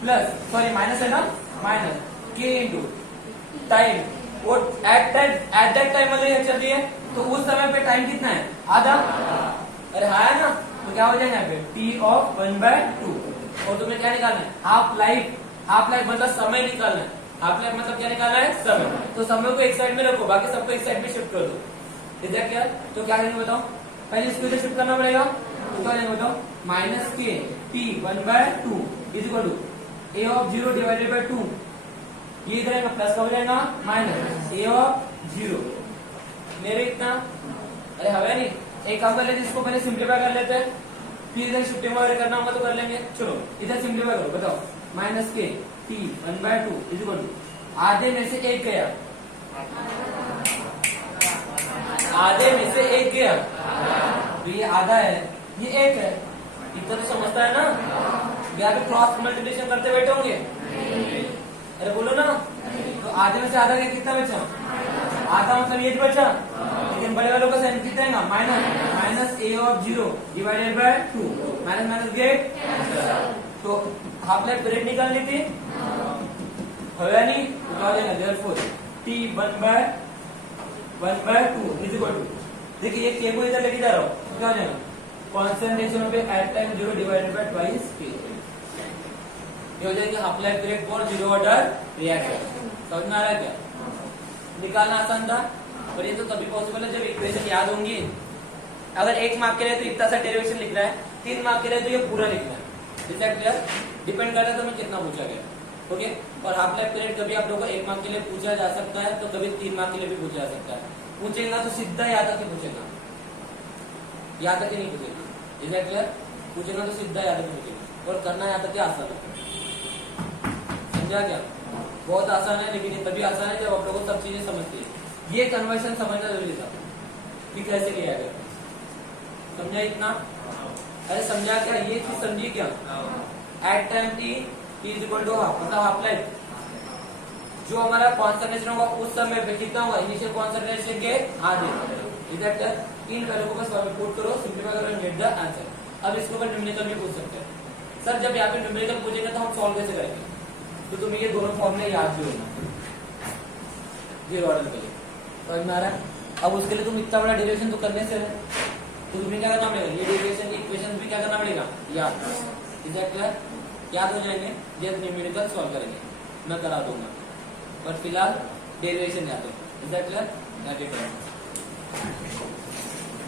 प्लस सॉरी माइनस है ना, माइनस के इंटू टाइम, वो एट दैट टाइम वाले चल रही है तो उस समय पे टाइम कितना है? आधा। अरे है ना? तो क्या हो जाएगा यहाँ पे? T of 1/2। और तुम्हें क्या निकालना है? Half life. हाफ लाइफ मतलब समय निकालना है। हाफ लाइफ मतलब क्या निकालना है? समय। तो समय को एक साइड में रखो, बाकी सबको एक साइड में शिफ्ट कर दो। इधर क्या? तो क्या करेंगे बताओ? पहले इसको इधर शिफ्ट करना पड़ेगा। तो क्या करेंगे बताओ? Minus K T 1/2 is equal to A of 0 divided by 2। ये इधर आएगा प्लस का हो जाएगा माइनस ए ऑफ 0 मेरे इतना। अरे हवे नहीं, एक काम कर लेते, इसको पहले सिंप्लीफाई कर लेते हैं। फिर इधर शिफ्टिंग वगैरह करना होगा तो कर लेंगे। चलो इधर सिंप्लीफाई करो, बताओ minus K T 1/2 is equal to आधे में से एक गया, आधे में से एक गया तो ये आधा है, ये एक है, इतना तो समझता है ना। यहाँ पे क्रॉस मल्टीप्लिकेशन करते बैठे होंगे, अरे बोलो ना। तो आधे में से आधा गया, कितना बचा? आधा मतलब ये बचा, लेकिन बड़े वालों का साइन कितना है? Minus A of 0 divided by 2, minus minus get. तो हाफ लाइफ पीरियड निकालनी थी, होगा नहीं, निकाल लेना। Therefore t 1/2 is equal to, देखिए ये के को इधर लेके जा रहा हूँ, क्या हो जाएगा? Concentration of at time 0 divided by twice K, ये हो जाएगी half life period for 0 order reaction. समझ में आ रहा है क्या? निकालना आसान था, और ये तो तभी पॉसिबल है जब इक्वेशन याद होंगी। अगर 1 मार्क के लिए तो इतना सा डेरिवेशन लिख रहा है, 3 मार्क के लिए तो ये पूरा लिखना है। क्लियर? डिपेंड करता है तुम्हें कितना पूछा गया। ओके, और हाफ लाइफ पीरियड कभी आप लोगों को 1 मार्क के लिए पूछा जा सकता है, तो कभी 3 मार्क के लिए भी पूछा जा सकता है। पूछेगा तो सीधा याद तक ही पूछेगा, यहाँ तक ही नहीं पूछेगा। Is that clear? पूछेगा तो सीधा याद तक पूछेगा, और करना यहाँ तक क्या आसान है। समझा क्या? बहुत आसान है, लेकिन ये तभी आसान है जब आप लोगों को सब चीजें समझती है। ये कन्वर्शन समझना जरूरी था कि कैसे किया गया। समझा इतना? अरे समझा क्या? ये चीज समझी क्या? At time T is equal to half, मतलब हाफ लाइफ, जो हमारा कॉन्सेंट्रेशन होगा उस समय पे कितना होगा? इनिशियल कॉन्सेंट्रेशन के आधे। Is that clear? In value को बस पुट करो, सिंपलीफाई करो एंड गेट द आंसर। अब इसके ऊपर न्यूमेरिकल भी पूछ सकते हैं। सर जब यहाँ पे न्यूमेरिकल पूछेंगे तो हम सॉल्व कैसे करेंगे? तो तुम्हें ये दोनों फॉर्मूले याद भी होना, 0 ऑर्डर के लिए। समझ में आ रहा है? अब उसके लिए तुम इतना बड़ा डेरिवेशन तो करने से है, तो तुम्हें क्या करना पड़ेगा? ये डेरिवेशन इक्वेशन भी क्या करना पड़ेगा? याद। Is that clear? याद हो जाएंगे जब न्यूमेरिकल सॉल्व करेंगे, मैं करा दूंगा, पर फिलहाल डेरिवेशन याद हो। Is that clear?